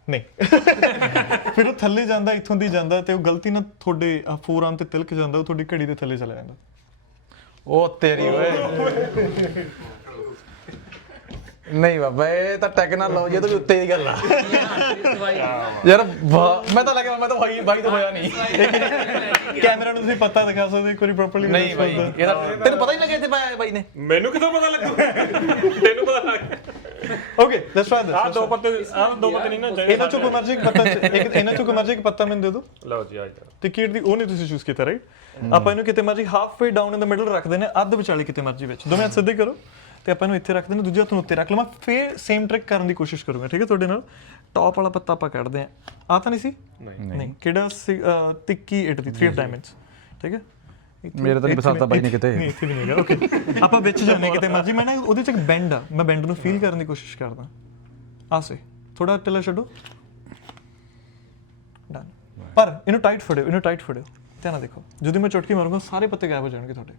ਨਹੀਂ। ਫਿਰ ਉਹ ਥੱਲੇ ਜਾਂਦਾ ਇੱਥੋਂ ਦੀ ਜਾਂਦਾ ਤੇ ਉਹ ਗਲਤੀ ਨਾਲ ਤੁਹਾਡੇ ਫੋਰ ਤੇ ਤਿਲਕ ਜਾਂਦਾ ਉਹ ਤੁਹਾਡੀ ਘੜੀ ਦੇ ਥੱਲੇ ਚਲਾ ਜਾਂਦਾ। ਉਹ ਤੇਰੀ ਓਏ। ਨਹੀਂ ਬਾਬਾ ਇਹ ਤਾਂ ਟੈਕਨੋਲੋਜੀ ਤੋਂ ਵੀ ਉੱਤੇ ਦੀ ਗੱਲ ਆ। ਯਾਰ ਮੈਂ ਤਾਂ ਲੱਗਿਆ ਮੈਂ ਤਾਂ ਭਾਈ ਬਾਈ ਤੋਂ ਹੋਇਆ ਨਹੀਂ। ਕੈਮਰਾ ਨੂੰ ਤੁਸੀਂ ਪਤਾ ਦਿਖਾ ਸਕਦੇ ਇੱਕ ਵਾਰੀ ਪ੍ਰੋਪਰਲੀ ਨਹੀਂ ਇਹ ਤਾਂ ਤੈਨੂੰ ਪਤਾ ਹੀ ਲੱਗਿਆ ਇੱਥੇ ਪਾਇਆ ਬਾਈ ਨੇ। ਮੈਨੂੰ ਕਿਦੋਂ ਪਤਾ ਲੱਗੂ ਤੈਨੂੰ ਪਤਾ ਲੱਗ ਓਕੇ ਲੈਟਸ ਟਰਾਈ ਆ ਦਿਸ ਦੋ ਪੱਤੇ ਆ ਦੋ ਪੱਤੇ ਨਹੀਂ ਨਾ ਚਾਹੀਦੇ। ਇਹਨਾਂ ਚੋਂ ਕੋਈ ਮਰਜ਼ੀ ਇੱਕ ਪੱਤਾ ਇੱਕ ਇਹਨਾਂ ਚੋਂ ਕੋਈ ਮਰਜ਼ੀ ਇੱਕ ਪੱਤਾ ਮੈਨੂੰ ਦੇ ਦਿਓ। ਲਓ ਜੀ ਆ ਜਾ ਟਿਕਟ ਦੀ ਉਹ ਨਹੀਂ ਤੁਸੀਂ ਚੂਜ਼ ਕੀਤਾ ਰਾਈਟ ਆਪਾਂ ਇਹਨੂੰ ਕਿਤੇ ਮਰਜ਼ੀ half way down in the middle ਰੱਖਦੇ ਨੇ ਅੱਧ ਵਿਚਾਲੇ ਕਿਤੇ ਮਰਜ਼ੀ ਵਿੱਚ। ਦੋਵੇਂ ਹੱਥ ਸਿੱਧੇ ਕਰੋ। ਤੇ ਆਪਾਂ ਇਹਨੂੰ ਇੱਥੇ ਰੱਖਦੇ ਨੇ ਦੂਜੇ ਹੱਥ ਨੂੰ ਉੱਤੇ ਰੱਖ ਲਵਾਂ ਫੇਰ ਸੇਮ ਟ੍ਰਿਕ ਕਰਨ ਦੀ ਕੋਸ਼ਿਸ਼ ਕਰੂੰਗਾ ਠੀਕ ਹੈ ਤੁਹਾਡੇ ਨਾਲ? ਟੌਪ ਵਾਲਾ ਪੱਤਾ ਆਪਾਂ ਕੱਢਦੇ ਆ ਆ ਤਾਂ ਨਹੀਂ ਸੀ? ਨਹੀਂ। ਨਹੀਂ। ਕਿਹੜਾ ਤਿੱਕੀ 8 ਦੀ 3 ਆਫ ਡਾਇਮੰਡਸ ਠੀਕ ਹੈ? ਮੇਰੇ ਤਾਂ ਨਹੀਂ ਇੱਥੇ ਪਸੰਦ ਤਾਂ ਬਾਈ ਨੇ ਕਿਤੇ। ਨਹੀਂ ਇੱਥੇ ਵੀ ਨਹੀਂ ਹੈਗਾ। ਓਕੇ ਆਪਾਂ ਵਿੱਚ ਜਾਂਦੇ ਕਿਤੇ ਮਰਜ਼ੀ। ਮੈਂ ਨਾ ਉਹਦੇ ਚ ਇੱਕ ਬੈਂਡ ਆ। ਮੈਂ ਬੈਂਡ ਨੂੰ ਫੀਲ ਕਰਨ ਦੀ ਕੋਸ਼ਿਸ਼ ਕਰਦਾ। ਆਸੇ ਥੋੜਾ ਟਿਲਾ ਛੱਡੋ। ਡਨ ਪਰ ਇਹਨੂੰ ਟਾਈਟ ਫੜਿਓ ਇਹਨੂੰ ਟਾਈਟ ਫੜਿਓ। ਧਿਆਨ ਨਾਲ ਦੇਖੋ। ਜਦੋਂ ਮੈਂ ਚੁਟਕੀ ਮਾਰੂੰਗਾ ਸਾਰੇ ਪੱਤੇ ਗਾਇਬ ਹੋ ਜਾਣਗੇ ਤੁਹਾਡੇ।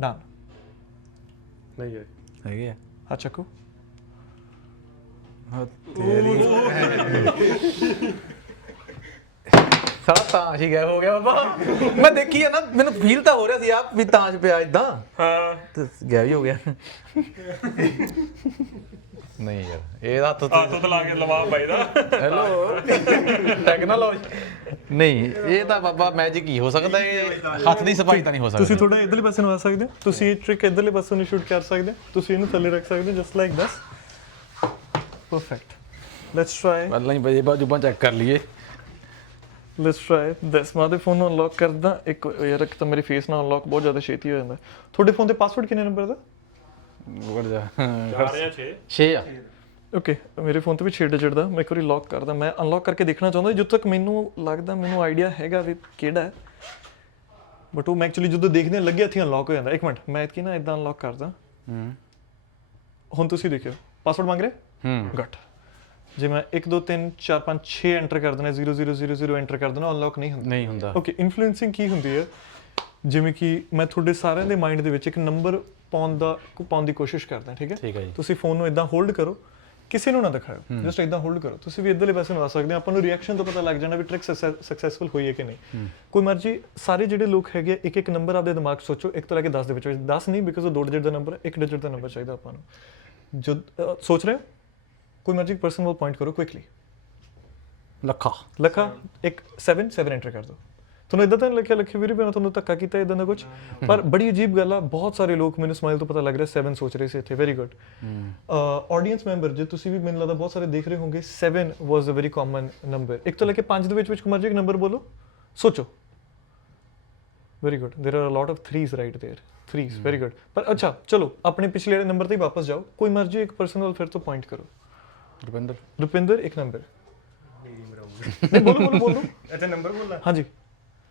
ਡਨ ਨਹੀਂ ਹੈ ਹੈਗੇ ਆ ਆ ਚੱਕੋ ਉਹ ਤੇਰੀ ਸਾਲਾ ਤਾਂ ਹੀ ਗਿਆ ਹੋ ਗਿਆ ਬਾਬਾ ਮੈਂ ਦੇਖੀ ਆ ਨਾ ਮੈਨੂੰ ਫੀਲ ਤਾਂ ਹੋ ਰਿਹਾ ਸੀ ਆਪ ਵੀ ਤਾਂ ਚ ਪਿਆ ਇਦਾਂ ਹਾਂ ਤੇ ਗਿਆ ਵੀ ਹੋ ਗਿਆ ਨਹੀਂ ਯਾਰ ਇਹ ਹੱਥ ਆ ਤੁਤ ਲਾ ਕੇ ਲਵਾ ਬਾਈ ਦਾ। ਹੈਲੋ ਟੈਕਨੋਲੋਜੀ ਨਹੀਂ ਇਹ ਤਾਂ ਬਾਬਾ ਮੈਜਿਕ ਹੀ ਹੋ ਸਕਦਾ ਇਹ ਹੱਥ ਦੀ ਸਫ਼ਾਈ ਤਾਂ ਨਹੀਂ ਹੋ ਤੁਸੀਂ ਸਕਦੀ ਥੋੜਾ ਇਧਰਲੇ ਪਾਸੇ ਨੂੰ ਆ ਸਕਦੇ ਹੋ। ਤੁਸੀਂ ਇਹ ਟ੍ਰਿਕ ਇਧਰਲੇ ਪਾਸੇ ਨੂੰ ਸ਼ੂਟ ਕਰ ਸਕਦੇ ਹੋ। ਤੁਸੀਂ ਇਹਨੂੰ ਥੱਲੇ ਰੱਖ ਸਕਦੇ ਹੋ just like this perfect let's try ਪਹਿਲਾਂ ਹੀ ਬਜੇ ਬਾਜੂਬਾਂ ਚੈੱਕ ਕਰ ਲਈਏ। ਲੈਟਸ ਟਰਾਈ ਦਿਸ ਮੈਂ ਦੇ ਫੋਨ ਨੂੰ ਅਨਲੌਕ ਕਰਦਾ ਇੱਕ ਯਾਰ ਇੱਕ ਤਾਂ ਮੇਰੇ ਫੇਸ ਨਾਲ ਅਨਲੌਕ ਬਹੁਤ ਜ਼ਿਆਦਾ ਛੇਤੀ ਹੋ ਜਾਂਦਾ। ਤੁਹਾਡੇ ਫੋਨ ਤੇ ਪਾਸਵਰਡ ਕਿੰਨੇ ਨੰਬਰ ਦਾ? ਵੜ ਜਾ। 4 ਜਾਂ 6 6 ਆ। ਓਕੇ ਮੇਰੇ ਫੋਨ ਤੇ ਵੀ 6 ਡਿਜਿਟ ਦਾ ਮੈਂ ਇੱਕ ਵਾਰੀ ਲੌਕ ਕਰਦਾ। ਮੈਂ ਅਨਲੌਕ ਕਰਕੇ ਦੇਖਣਾ ਚਾਹੁੰਦਾ ਜਦੋਂ ਤੱਕ ਮੈਨੂੰ ਲੱਗਦਾ ਮੈਨੂੰ ਆਈਡੀਆ ਹੈਗਾ ਵੀ ਕਿਹੜਾ ਹੈ। ਬਟ ਉਹ ਮੈਂ ਐਕਚੁਅਲੀ ਜਦੋਂ ਦੇਖਦੇ ਲੱਗਿਆ ਇੱਥੇ ਅਨਲੌਕ ਹੋ ਜਾਂਦਾ। ਇੱਕ ਮਿੰਟ ਮੈਂ ਇਤਕੀ ਨਾ ਇਦਾਂ ਅਨਲੌਕ ਕਰਦਾ। ਹੂੰ। ਹੁਣ ਤੁਸੀਂ ਦੇਖਿਓ। ਪਾਸਵਰਡ ਮੰਗ ਰਹੇ? ਹੂੰ। ਘੱਟ ਜੇ ਮੈਂ 1 2 3 4 5 6 ਐਂਟਰ ਕਰ ਦੇਣਾ 0000 ਐਂਟਰ ਕਰ ਦੇਣਾ ਅਨਲੌਕ ਨਹੀਂ ਹੁੰਦਾ। ਨਹੀਂ ਹੁੰਦਾ। ਓਕੇ ਇਨਫਲੂਐਂਸਿੰਗ ਕੀ ਹੁੰਦੀ ਹੈ? ਜਿਵੇਂ ਕਿ ਮੈਂ ਤੁਹਾਡੇ ਸਾਰਿਆਂ ਦੇ ਮਾਈਂਡ ਦੇ ਵਿੱਚ ਇੱਕ ਨੰਬਰ ਪਾਉਣ ਦਾ ਪਾਉਣ ਦੀ ਕੋਸ਼ਿਸ਼ ਕਰਦਾ ਠੀਕ ਹੈ? ਠੀਕ ਹੈ ਜੀ। ਤੁਸੀਂ ਫੋਨ ਨੂੰ ਇਦਾਂ ਹੋਲਡ ਕਰੋ ਕਿਸੇ ਨੂੰ ਨਾ ਦਿਖਾਓ ਜਸਟ ਇਦਾਂ ਹੋਲਡ ਕਰੋ। ਤੁਸੀਂ ਵੀ ਇਧਰਲੇ ਪਾਸੇ ਨੂੰ ਆ ਸਕਦੇ ਹੋ ਆਪਾਂ ਨੂੰ ਰਿਐਕਸ਼ਨ ਤੋਂ ਪਤਾ ਲੱਗ ਜਾਣਾ ਵੀ ਟ੍ਰਿਕ ਸਕਸੈਸਫੁਲ ਹੋਈ ਹੈ ਕਿ ਨਹੀਂ। ਕੋਈ ਮਰਜ਼ੀ ਸਾਰੇ ਜਿਹੜੇ ਲੋਕ ਹੈਗੇ ਇੱਕ ਇੱਕ ਨੰਬਰ ਆਪਦੇ ਦਿਮਾਗ 'ਚ ਸੋਚੋ ਇੱਕ ਤੋਂ ਲੈ ਕੇ 10 ਦੇ ਵਿੱਚ। 10 ਨਹੀਂ ਬਿਕਾਜ਼ ਉਹ ਦੋ ਡਿਜਿਟ ਦਾ ਨੰਬਰ ਹੈ ਇੱਕ ਡਿਜਿਟ ਦਾ ਨੰਬਰ ਚਾਹੀਦਾ ਆਪਾਂ ਨੂੰ। ਜੋ ਸੋਚ ਰਹੇ ਹੋ? ਕੋਈ ਮਰਜ਼ੀ ਪਰਸਨ ਵੱਲ ਪੁਆਇੰਟ ਕਰੋ ਕੁਇਕਲੀ ਲੱਖਾ। ਲੱਖਾ ਇੱਕ 7 7 ਐਂਟਰ ਕਰ ਦਿਓ। ਤੁਹਾਨੂੰ ਇਦਾਂ ਤਾਂ ਲਿਖਿਆ ਲਿਖੀ ਵੀਰੇ ਮੈਂ ਤੁਹਾਨੂੰ ਧੱਕਾ ਕੀਤਾ ਇਦਾਂ ਦਾ ਕੁਝ ਪਰ ਬੜੀ ਅਜੀਬ ਗੱਲ ਆ ਬਹੁਤ ਸਾਰੇ ਲੋਕ ਮੈਨੂੰ ਸਮਾਈਲ ਤੋਂ ਪਤਾ ਲੱਗ ਰਿਹਾ 7 ਸੋਚ ਰਹੇ ਸੀ ਇੱਥੇ ਵੈਰੀ ਗੁੱਡ ਆਡੀਅנס ਮੈਂਬਰ ਜੇ ਤੁਸੀਂ ਵੀ ਮੈਨੂੰ ਲੱਗਦਾ ਬਹੁਤ ਸਾਰੇ ਦੇਖ ਰਹੇ ਹੋਗੇ 7 was a very common number ਇੱਕ ਤੋਂ ਲੈ ਕੇ 5 ਦੇ ਵਿੱਚ ਵਿੱਚ ਕੁਮਾਰ ਜੀ ਇੱਕ ਨੰਬਰ ਬੋਲੋ। ਸੋਚੋ। Very good there are a lot of 3s right there 3s very good ਪਰ ਅੱਛਾ ਚਲੋ ਆਪਣੇ ਪਿਛਲੇ ਨੰਬਰ ਤੇ ਹੀ ਵਾਪਸ ਜਾਓ। ਕੋਈ ਮਰਜ਼ੀ ਇੱਕ ਪਰਸਨ ਵੱਲ ਫਿਰ ਤੋਂ ਪੁਆਇੰਟ ਕਰੋ। ਰੁਪਿੰਦਰ। ਰੁਪਿੰਦਰ ਇੱਕ ਨੰਬਰ ਨਹੀਂ ਬੋਲੋ ਬੋਲੋ ਬੋਲੋ। ਅੱਛਾ ਨੰਬਰ ਬੋਲਣਾ। ਹਾਂਜੀ।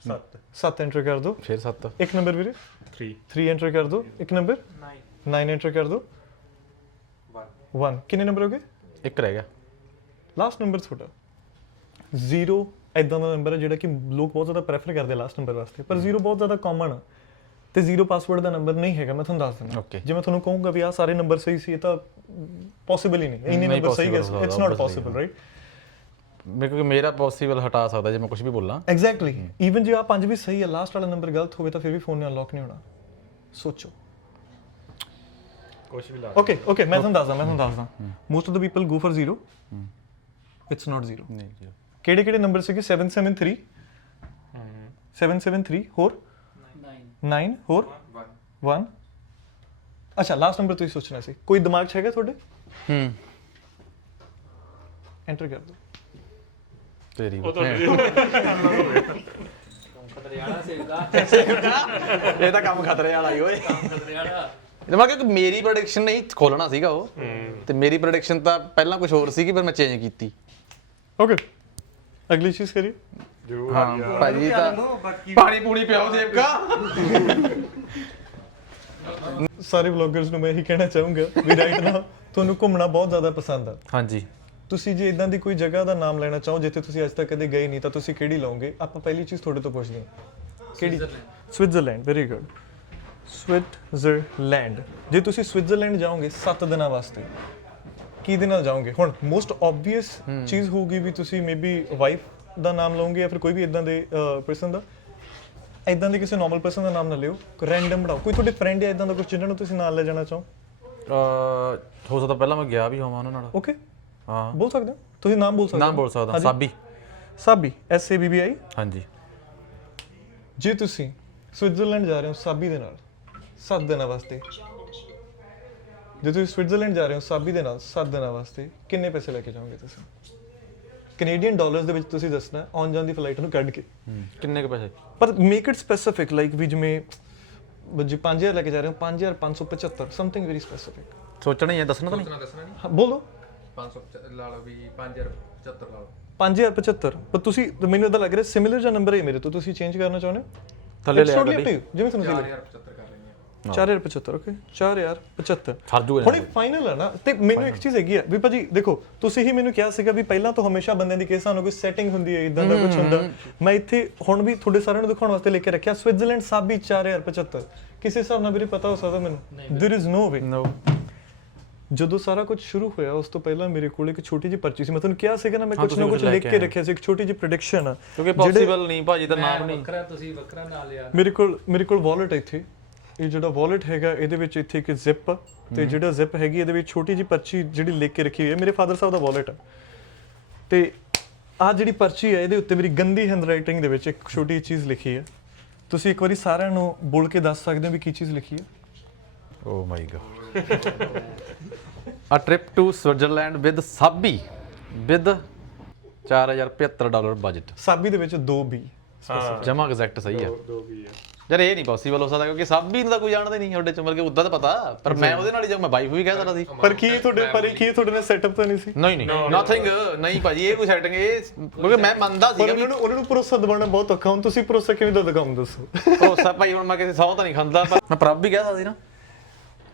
7 7 ਐਂਟਰ ਕਰ ਦਿਓ ਫਿਰ 7 ਇੱਕ ਨੰਬਰ ਵੀਰੇ 3 3 ਐਂਟਰ ਕਰ ਦਿਓ ਇੱਕ ਨੰਬਰ 9 9 ਐਂਟਰ ਕਰ ਦਿਓ 1 1 ਕਿੰਨੇ ਨੰਬਰ ਹੋ ਗਏ ਇੱਕ ਰਹਿ ਗਿਆ ਲਾਸਟ ਨੰਬਰ ਤੁਹਾਡਾ 0 ਐਦਾਂ ਦਾ ਨੰਬਰ ਹੈ ਜਿਹੜਾ ਕਿ ਲੋਕ ਬਹੁਤ ਜ਼ਿਆਦਾ ਪ੍ਰੈਫਰ ਕਰਦੇ ਲਾਸਟ ਨੰਬਰ ਵਾਸਤੇ ਪਰ 0 ਬਹੁਤ ਜ਼ਿਆਦਾ ਕਾਮਨ ਆ ਤੇ 0 ਪਾਸਵਰਡ ਦਾ ਨੰਬਰ ਨਹੀਂ ਹੈਗਾ ਮੈਂ ਤੁਹਾਨੂੰ ਦੱਸ ਦਿੰਦਾ. ਜੇ ਮੈਂ ਤੁਹਾਨੂੰ ਕਹੂੰਗਾ ਵੀ ਆ ਸਾਰੇ ਨੰਬਰ ਸਹੀ ਸੀ ਇਹ ਤਾਂ ਪੋਸੀਬਲ ਹੀ ਨਹੀਂ ਇੰਨੇ ਨਹੀਂ ਨੰਬਰ ਸਹੀ possible it's not possible right ਮੈਂ ਕਿਉਂਕਿ ਮੇਰਾ ਪੋਸੀਬਲ ਹਟਾ ਸਕਦਾ ਜੇ ਮੈਂ ਕੁਝ ਵੀ ਬੋਲਾਂ ਐਗਜ਼ੈਕਟਲੀ ਈਵਨ ਜੇ ਆ ਪੰਜ ਵੀ ਸਹੀ ਹੈ ਲਾਸਟ ਵਾਲਾ ਨੰਬਰ ਗਲਤ ਹੋਵੇ ਤਾਂ ਫਿਰ ਵੀ ਫੋਨ ਨੇ ਅਨਲੌਕ ਨਹੀਂ ਹੋਣਾ ਸੋਚੋ ਕੁਝ ਵੀ ਲਾ ਓਕੇ ਓਕੇ ਮੈਂ ਤੁਹਾਨੂੰ ਦੱਸਦਾ ਮੈਂ ਤੁਹਾਨੂੰ ਦੱਸਦਾ most of the people go for 0 it's not 0 ਨਹੀਂ ਜੀ ਕਿਹੜੇ ਕਿਹੜੇ ਨੰਬਰ ਸੀਗੇ 773 773 ਹੋਰ 9 ਹੋਰ 1 ਅੱਛਾ ਲਾਸਟ ਨੰਬਰ ਤੁਸੀਂ ਸੋਚਣਾ ਸੀ ਕੋਈ ਦਿਮਾਗ 'ਚ ਹੈਗਾ ਤੁਹਾਡੇ ਹੂੰ ਐਂਟਰ ਕਰ ਦਿਓ ਤੇਰੀ ਉਹ ਤਾਂ ਇਹ ਤਾਂ ਕੰਮ ਖਤਰੇ ਵਾਲਾ ਹੀ ਓਏ। ਮੈਂ ਕਿਹਾ ਕਿ ਮੇਰੀ ਪ੍ਰੈਡਿਕਸ਼ਨ ਨਹੀਂ ਖੋਲਣਾ ਸੀਗਾ ਉਹ। ਤੇ ਮੇਰੀ ਪ੍ਰੈਡਿਕਸ਼ਨ ਤਾਂ ਪਹਿਲਾਂ ਕੁਝ ਹੋਰ ਸੀਗੀ ਪਰ ਮੈਂ ਚੇਂਜ ਕੀਤੀ। ਓਕੇ ਅਗਲੀ ਚੀਜ਼ ਕਰੀਏ? ਜਰੂਰ ਹਾਂ ਭਾਜੀ ਤਾਂ ਪਾਣੀ ਪੂਣੀ ਪਿਆਓ ਸੇਵਕਾ ਸਾਰੇ ਵਲੌਗਰਸ ਨੂੰ ਮੈਂ ਇਹੀ ਕਹਿਣਾ ਚਾਹੂੰਗਾ ਵੀ ਰਾਈਟ ਨਾ ਤੁਹਾਨੂੰ ਘੁੰਮਣਾ ਬਹੁਤ ਜ਼ਿਆਦਾ ਪਸੰਦ ਆ। ਹਾਂਜੀ। ਤੁਸੀਂ ਜੇ ਇਦਾਂ ਦੀ ਕੋਈ ਜਗ੍ਹਾ ਦਾ ਨਾਮ ਲੈਣਾ ਚਾਹੋ ਜਿੱਥੇ ਤੁਸੀਂ ਅੱਜ ਤੱਕ ਕਦੇ ਗਏ ਨਹੀਂ ਤਾਂ ਤੁਸੀਂ ਕਿਹੜੀ ਲਓਗੇ? ਆਪਾਂ ਪਹਿਲੀ ਚੀਜ਼ ਤੁਹਾਡੇ ਤੋਂ ਪੁੱਛਦੇ ਹਾਂ। ਕਿਹੜੀ? ਸਵਿਟਜ਼ਰਲੈਂਡ ਵੈਰੀ ਗੁੱਡ ਸਵਿਟਜ਼ਰਲੈਂਡ ਜੇ ਤੁਸੀਂ ਸਵਿਟਜ਼ਰਲੈਂਡ ਜਾਓਗੇ 7 ਦਿਨਾਂ ਵਾਸਤੇ ਕੀ ਦੇ ਨਾਲ ਜਾਓਗੇ? ਹੁਣ ਮੋਸਟ ਆਬਵੀਅਸ ਚੀਜ਼ ਹੋਊਗੀ ਵੀ ਤੁਸੀਂ ਮੇਬੀ ਵਾਈਫ ਦਾ ਨਾਮ ਲਓਗੇ ਜਾਂ ਫਿਰ ਕੋਈ ਵੀ ਇਦਾਂ ਦੇ ਪਰਸਨ ਦਾ। ਇਦਾਂ ਦੇ ਕਿਸੇ ਨਾਰਮਲ ਪਰਸਨ ਦਾ ਨਾਮ ਨਾ ਲਿਓ। ਰੈਂਡਮ ਬਣਾਓ। ਕੋਈ ਤੁਹਾਡੇ ਫਰੈਂਡ ਜਾਂ ਇਦਾਂ ਦਾ ਕੁਝ ਜਿਨ੍ਹਾਂ ਨੂੰ ਤੁਸੀਂ ਨਾਲ ਲੈ ਜਾਣਾ ਚਾਹੋ? ਅ ਹੋ ਸਕਦਾ ਪਹਿਲਾਂ ਮੈਂ ਗਿਆ ਵੀ ਹੋਵਾਂ ਉਹਨਾਂ ਨਾਲ। ਓਕੇ ਹਾਂ। ਬੋਲ ਸਕਦੇ ਹੋ? ਤੁਸੀਂ ਨਾਮ ਬੋਲ ਸਕਦੇ ਨਾਮ ਹੋ? ਬੋਲ ਸਕਦਾ ਹਾਂਜੀ। Saabi. Saabi S A B B I ਹਾਂਜੀ। ਜੇ ਤੁਸੀਂ ਸਵਿਟਜ਼ਰਲੈਂਡ ਜਾ ਰਹੇ ਹੋ ਸਾਬੀ ਦੇ ਨਾਲ 7 ਦਿਨਾਂ ਵਾਸਤੇ। ਜੇ ਤੁਸੀਂ ਸਵਿਟਜ਼ਰਲੈਂਡ ਜਾ ਰਹੇ ਹੋ ਸਾਬੀ ਦੇ ਨਾਲ 7 ਦਿਨਾਂ ਵਾਸਤੇ ਕਿੰਨੇ ਪੈਸੇ ਲੈ ਕੇ ਜਾਓਗੇ ਤੁਸੀਂ? ਕੈਨੇਡੀਅਨ ਡਾਲਰਸ ਦੇ ਵਿੱਚ ਤੁਸੀਂ ਦੱਸਣਾ ਆਉਣ ਜਾਣ ਦੀ ਫਲਾਈਟ ਨੂੰ ਕੱਢ ਕੇ। ਕਿੰਨੇ ਕੁ ਪੈਸੇ? ਪਰ ਮੇਕ ਇਟ ਸਪੈਸੀਫਿਕ ਲਾਈਕ ਵੀ ਜਿਵੇਂ ਬ- ਜੇ 5000 ਲੈ ਕੇ ਜਾ ਰਹੇ ਹੋ 5575 ਸਮਥਿੰਗ ਵੈਰੀ ਸਪੈਸੀਫਿਕ ਸੋਚਣਾ ਹੀ ਹੈ ਦੱਸਣਾ ਤਾਂ ਨਹੀਂ? ਬੋਲੋ। 500 ਲਾ ਲਓ ਵੀ 5075 ਲਾ ਲਓ 5075 ਪਰ ਤੁਸੀਂ ਤਾਂ ਮੈਨੂੰ ਇਦਾਂ ਲੱਗ ਰਿਹਾ ਸਿਮਿਲਰ ਜਿਹਾ ਨੰਬਰ ਹੈ ਮੇਰੇ ਤੋਂ ਤੁਸੀਂ ਚੇਂਜ ਕਰਨਾ ਚਾਹੁੰਦੇ ਹੋ ਥੱਲੇ It's ਲਿਆ totally up to ਗੱਡੀ you, ਜਿਵੇਂ ਤੁਹਾਨੂੰ ਫੀਲ 4075 ਕਰ ਲੈਣੀ ਆ 4075 ਓਕੇ 4075 ਸਰ ਜੂਗਾ ਹੁਣ ਇਹ ਫਾਈਨਲ ਹੈ ਨਾ ਤੇ ਮੈਨੂੰ ਇੱਕ ਚੀਜ਼ ਹੈਗੀ ਆ ਵੀ ਭਾਜੀ ਦੇਖੋ ਤੁਸੀਂ ਹੀ ਮੈਨੂੰ ਕਿਹਾ ਸੀਗਾ ਵੀ ਪਹਿਲਾਂ ਤੋਂ ਹਮੇਸ਼ਾ ਬੰਦਿਆਂ ਦੀ ਕੇਸਾਂ ਨੂੰ ਕੋਈ ਸੈਟਿੰਗ ਹੁੰਦੀ ਹੈ ਇਦਾਂ ਦਾ ਕੁਝ ਹੁੰਦਾ ਮੈਂ ਇੱਥੇ ਹੁਣ ਵੀ ਤੁਹਾਡੇ ਸਾਰਿਆਂ ਨੂੰ ਦਿਖਾਉਣ ਵਾਸਤੇ ਲੈ ਕੇ ਰੱਖਿਆ ਸਵਿਟਜ਼ਰਲੈਂਡ ਸਾਬੀ 4075 ਕਿਸੇ ਹਿਸਾਬ ਨਾਲ ਵੀਰੇ ਪਤਾ ਹੋ ਸਕਦਾ ਮੈਨੂੰ there is no way no ਜਦੋਂ ਸਾਰਾ ਕੁਝ ਸ਼ੁਰੂ ਹੋਇਆ ਉਸ ਤੋਂ ਪਹਿਲਾਂ ਮੇਰੇ ਕੋਲ ਇੱਕ ਛੋਟੀ ਜਿਹੀ ਪਰਚੀ ਸੀ। ਮੈਂ ਤੁਹਾਨੂੰ ਕਿਹਾ ਸੀਗਾ ਨਾ ਮੈਂ ਕੁਝ ਨਾ ਕੁਝ ਲਿਖ ਕੇ। ਰੱਖਿਆ ਸੀ ਇੱਕ ਛੋਟੀ ਜਿਹੀ ਪ੍ਰੈਡਿਕਸ਼ਨ ਆ। ਕਿਉਂਕਿ ਪੋਸੀਬਲ ਨਹੀਂ ਭਾਜੀ ਦਾ ਨਾਮ ਨਹੀਂ। ਵੱਖਰਾ ਤੁਸੀਂ ਵੱਖਰਾ ਨਾਲ ਲਿਆ। ਮੇਰੇ ਕੋਲ ਮੇਰੇ ਕੋਲ ਵਾਲਟ ਹੈ ਇੱਥੇ। ਇਹ ਜਿਹੜਾ ਵਾਲਟ ਹੈਗਾ ਇਹਦੇ ਵਿੱਚ ਇੱਥੇ ਇੱਕ ਜ਼ਿਪ ਤੇ ਜਿਹੜਾ ਜ਼ਿਪ ਹੈਗੀ ਇਹਦੇ ਵਿੱਚ ਛੋਟੀ ਜਿਹੀ ਪਰਚੀ ਜਿਹੜੀ ਲਿਖ ਕੇ ਰੱਖੀ ਹੋਈ ਹੈ ਮੇਰੇ ਫਾਦਰ ਸਾਹਿਬ ਦਾ ਵਾਲਟ ਹੈ ਤੇ ਆ ਜਿਹੜੀ ਪਰਚੀ ਹੈ ਇਹਦੇ ਉੱਤੇ ਮੇਰੀ ਗੰਦੀ ਹੈਂਡਰਾਈਟਿੰਗ ਦੇ ਵਿੱਚ ਇੱਕ ਛੋਟੀ ਜਿਹੀ ਚੀਜ਼ ਲਿਖੀ ਹੈ ਤੁਸੀਂ ਇੱਕ ਵਾਰੀ ਸਾਰਿਆਂ ਨੂੰ ਬੋਲ ਕੇ ਦੱਸ ਸਕਦੇ ਹੋ ਵੀ ਕੀ ਚੀਜ਼ ਲਿਖੀ ਹੈ ਓ my God a trip to Switzerland with Saabi with 4075 dollar budget Saabi ਦੇ ਵਿੱਚ 2 ਬੀ ਹਾਂ। ਜਮਾ ਐਗਜ਼ੈਕਟ ਸਹੀ ਹੈ। ਦੋ ਵੀ ਆ ਯਾਰ ਇਹ ਨਹੀਂ ਪੋਸੀਬਲ ਹੋ ਸਕਦਾ ਕਿਉਂਕਿ ਸਭ ਵੀ ਨੂੰ ਤਾਂ ਕੋਈ ਜਾਣਦਾ ਹੀ ਨਹੀਂ ਤੁਹਾਡੇ ਚ ਕਿ ਉਦਾਂ ਤਾਂ ਪਤਾ। ਪਰ ਮੈਂ ਉਹਦੇ ਨਾਲ ਹੀ ਜਾ ਮੈਂ ਵਾਈਫ ਵੀ ਕਹਿ ਸਕਦਾ ਸੀ। ਪਰ ਕੀ ਇਹ ਤੁਹਾਡੇ ਪਰ ਕੀ ਤੁਹਾਡੇ ਨਾਲ ਸੈਟਅਪ ਤਾਂ ਨਹੀਂ ਸੀ? ਨਹੀਂ ਨਹੀਂ। ਨਥਿੰਗ ਨਹੀਂ ਭਾਜੀ ਇਹ ਕੋਈ ਸੈਟਿੰਗ ਇਹ ਕਿਉਂਕਿ ਮੈਂ ਮੰਨਦਾ ਪਰ ਸੀਗਾ ਉਹਨਾਂ ਨੂੰ ਉਹਨਾਂ ਨੂੰ ਭਰੋਸਾ ਦਿਵਾਉਣਾ ਬਹੁਤ ਔਖਾ। ਹੁਣ ਤੁਸੀਂ ਭਰੋਸਾ ਕਿਵੇਂ ਦਾ ਦਿਖਾਉਂ ਦੱਸੋ ਭਰੋਸਾ ਭਾਈ ਹੁਣ ਮੈਂ ਕਿਸੇ ਸੌ ਤਾਂ ਨਹੀਂ ਖਾਂਦਾ ਪਰ ਮੈਂ ਪ੍ਰਭ ਵੀ ਕਹਿ ਸਕਦਾ ਸੀ ਨਾ।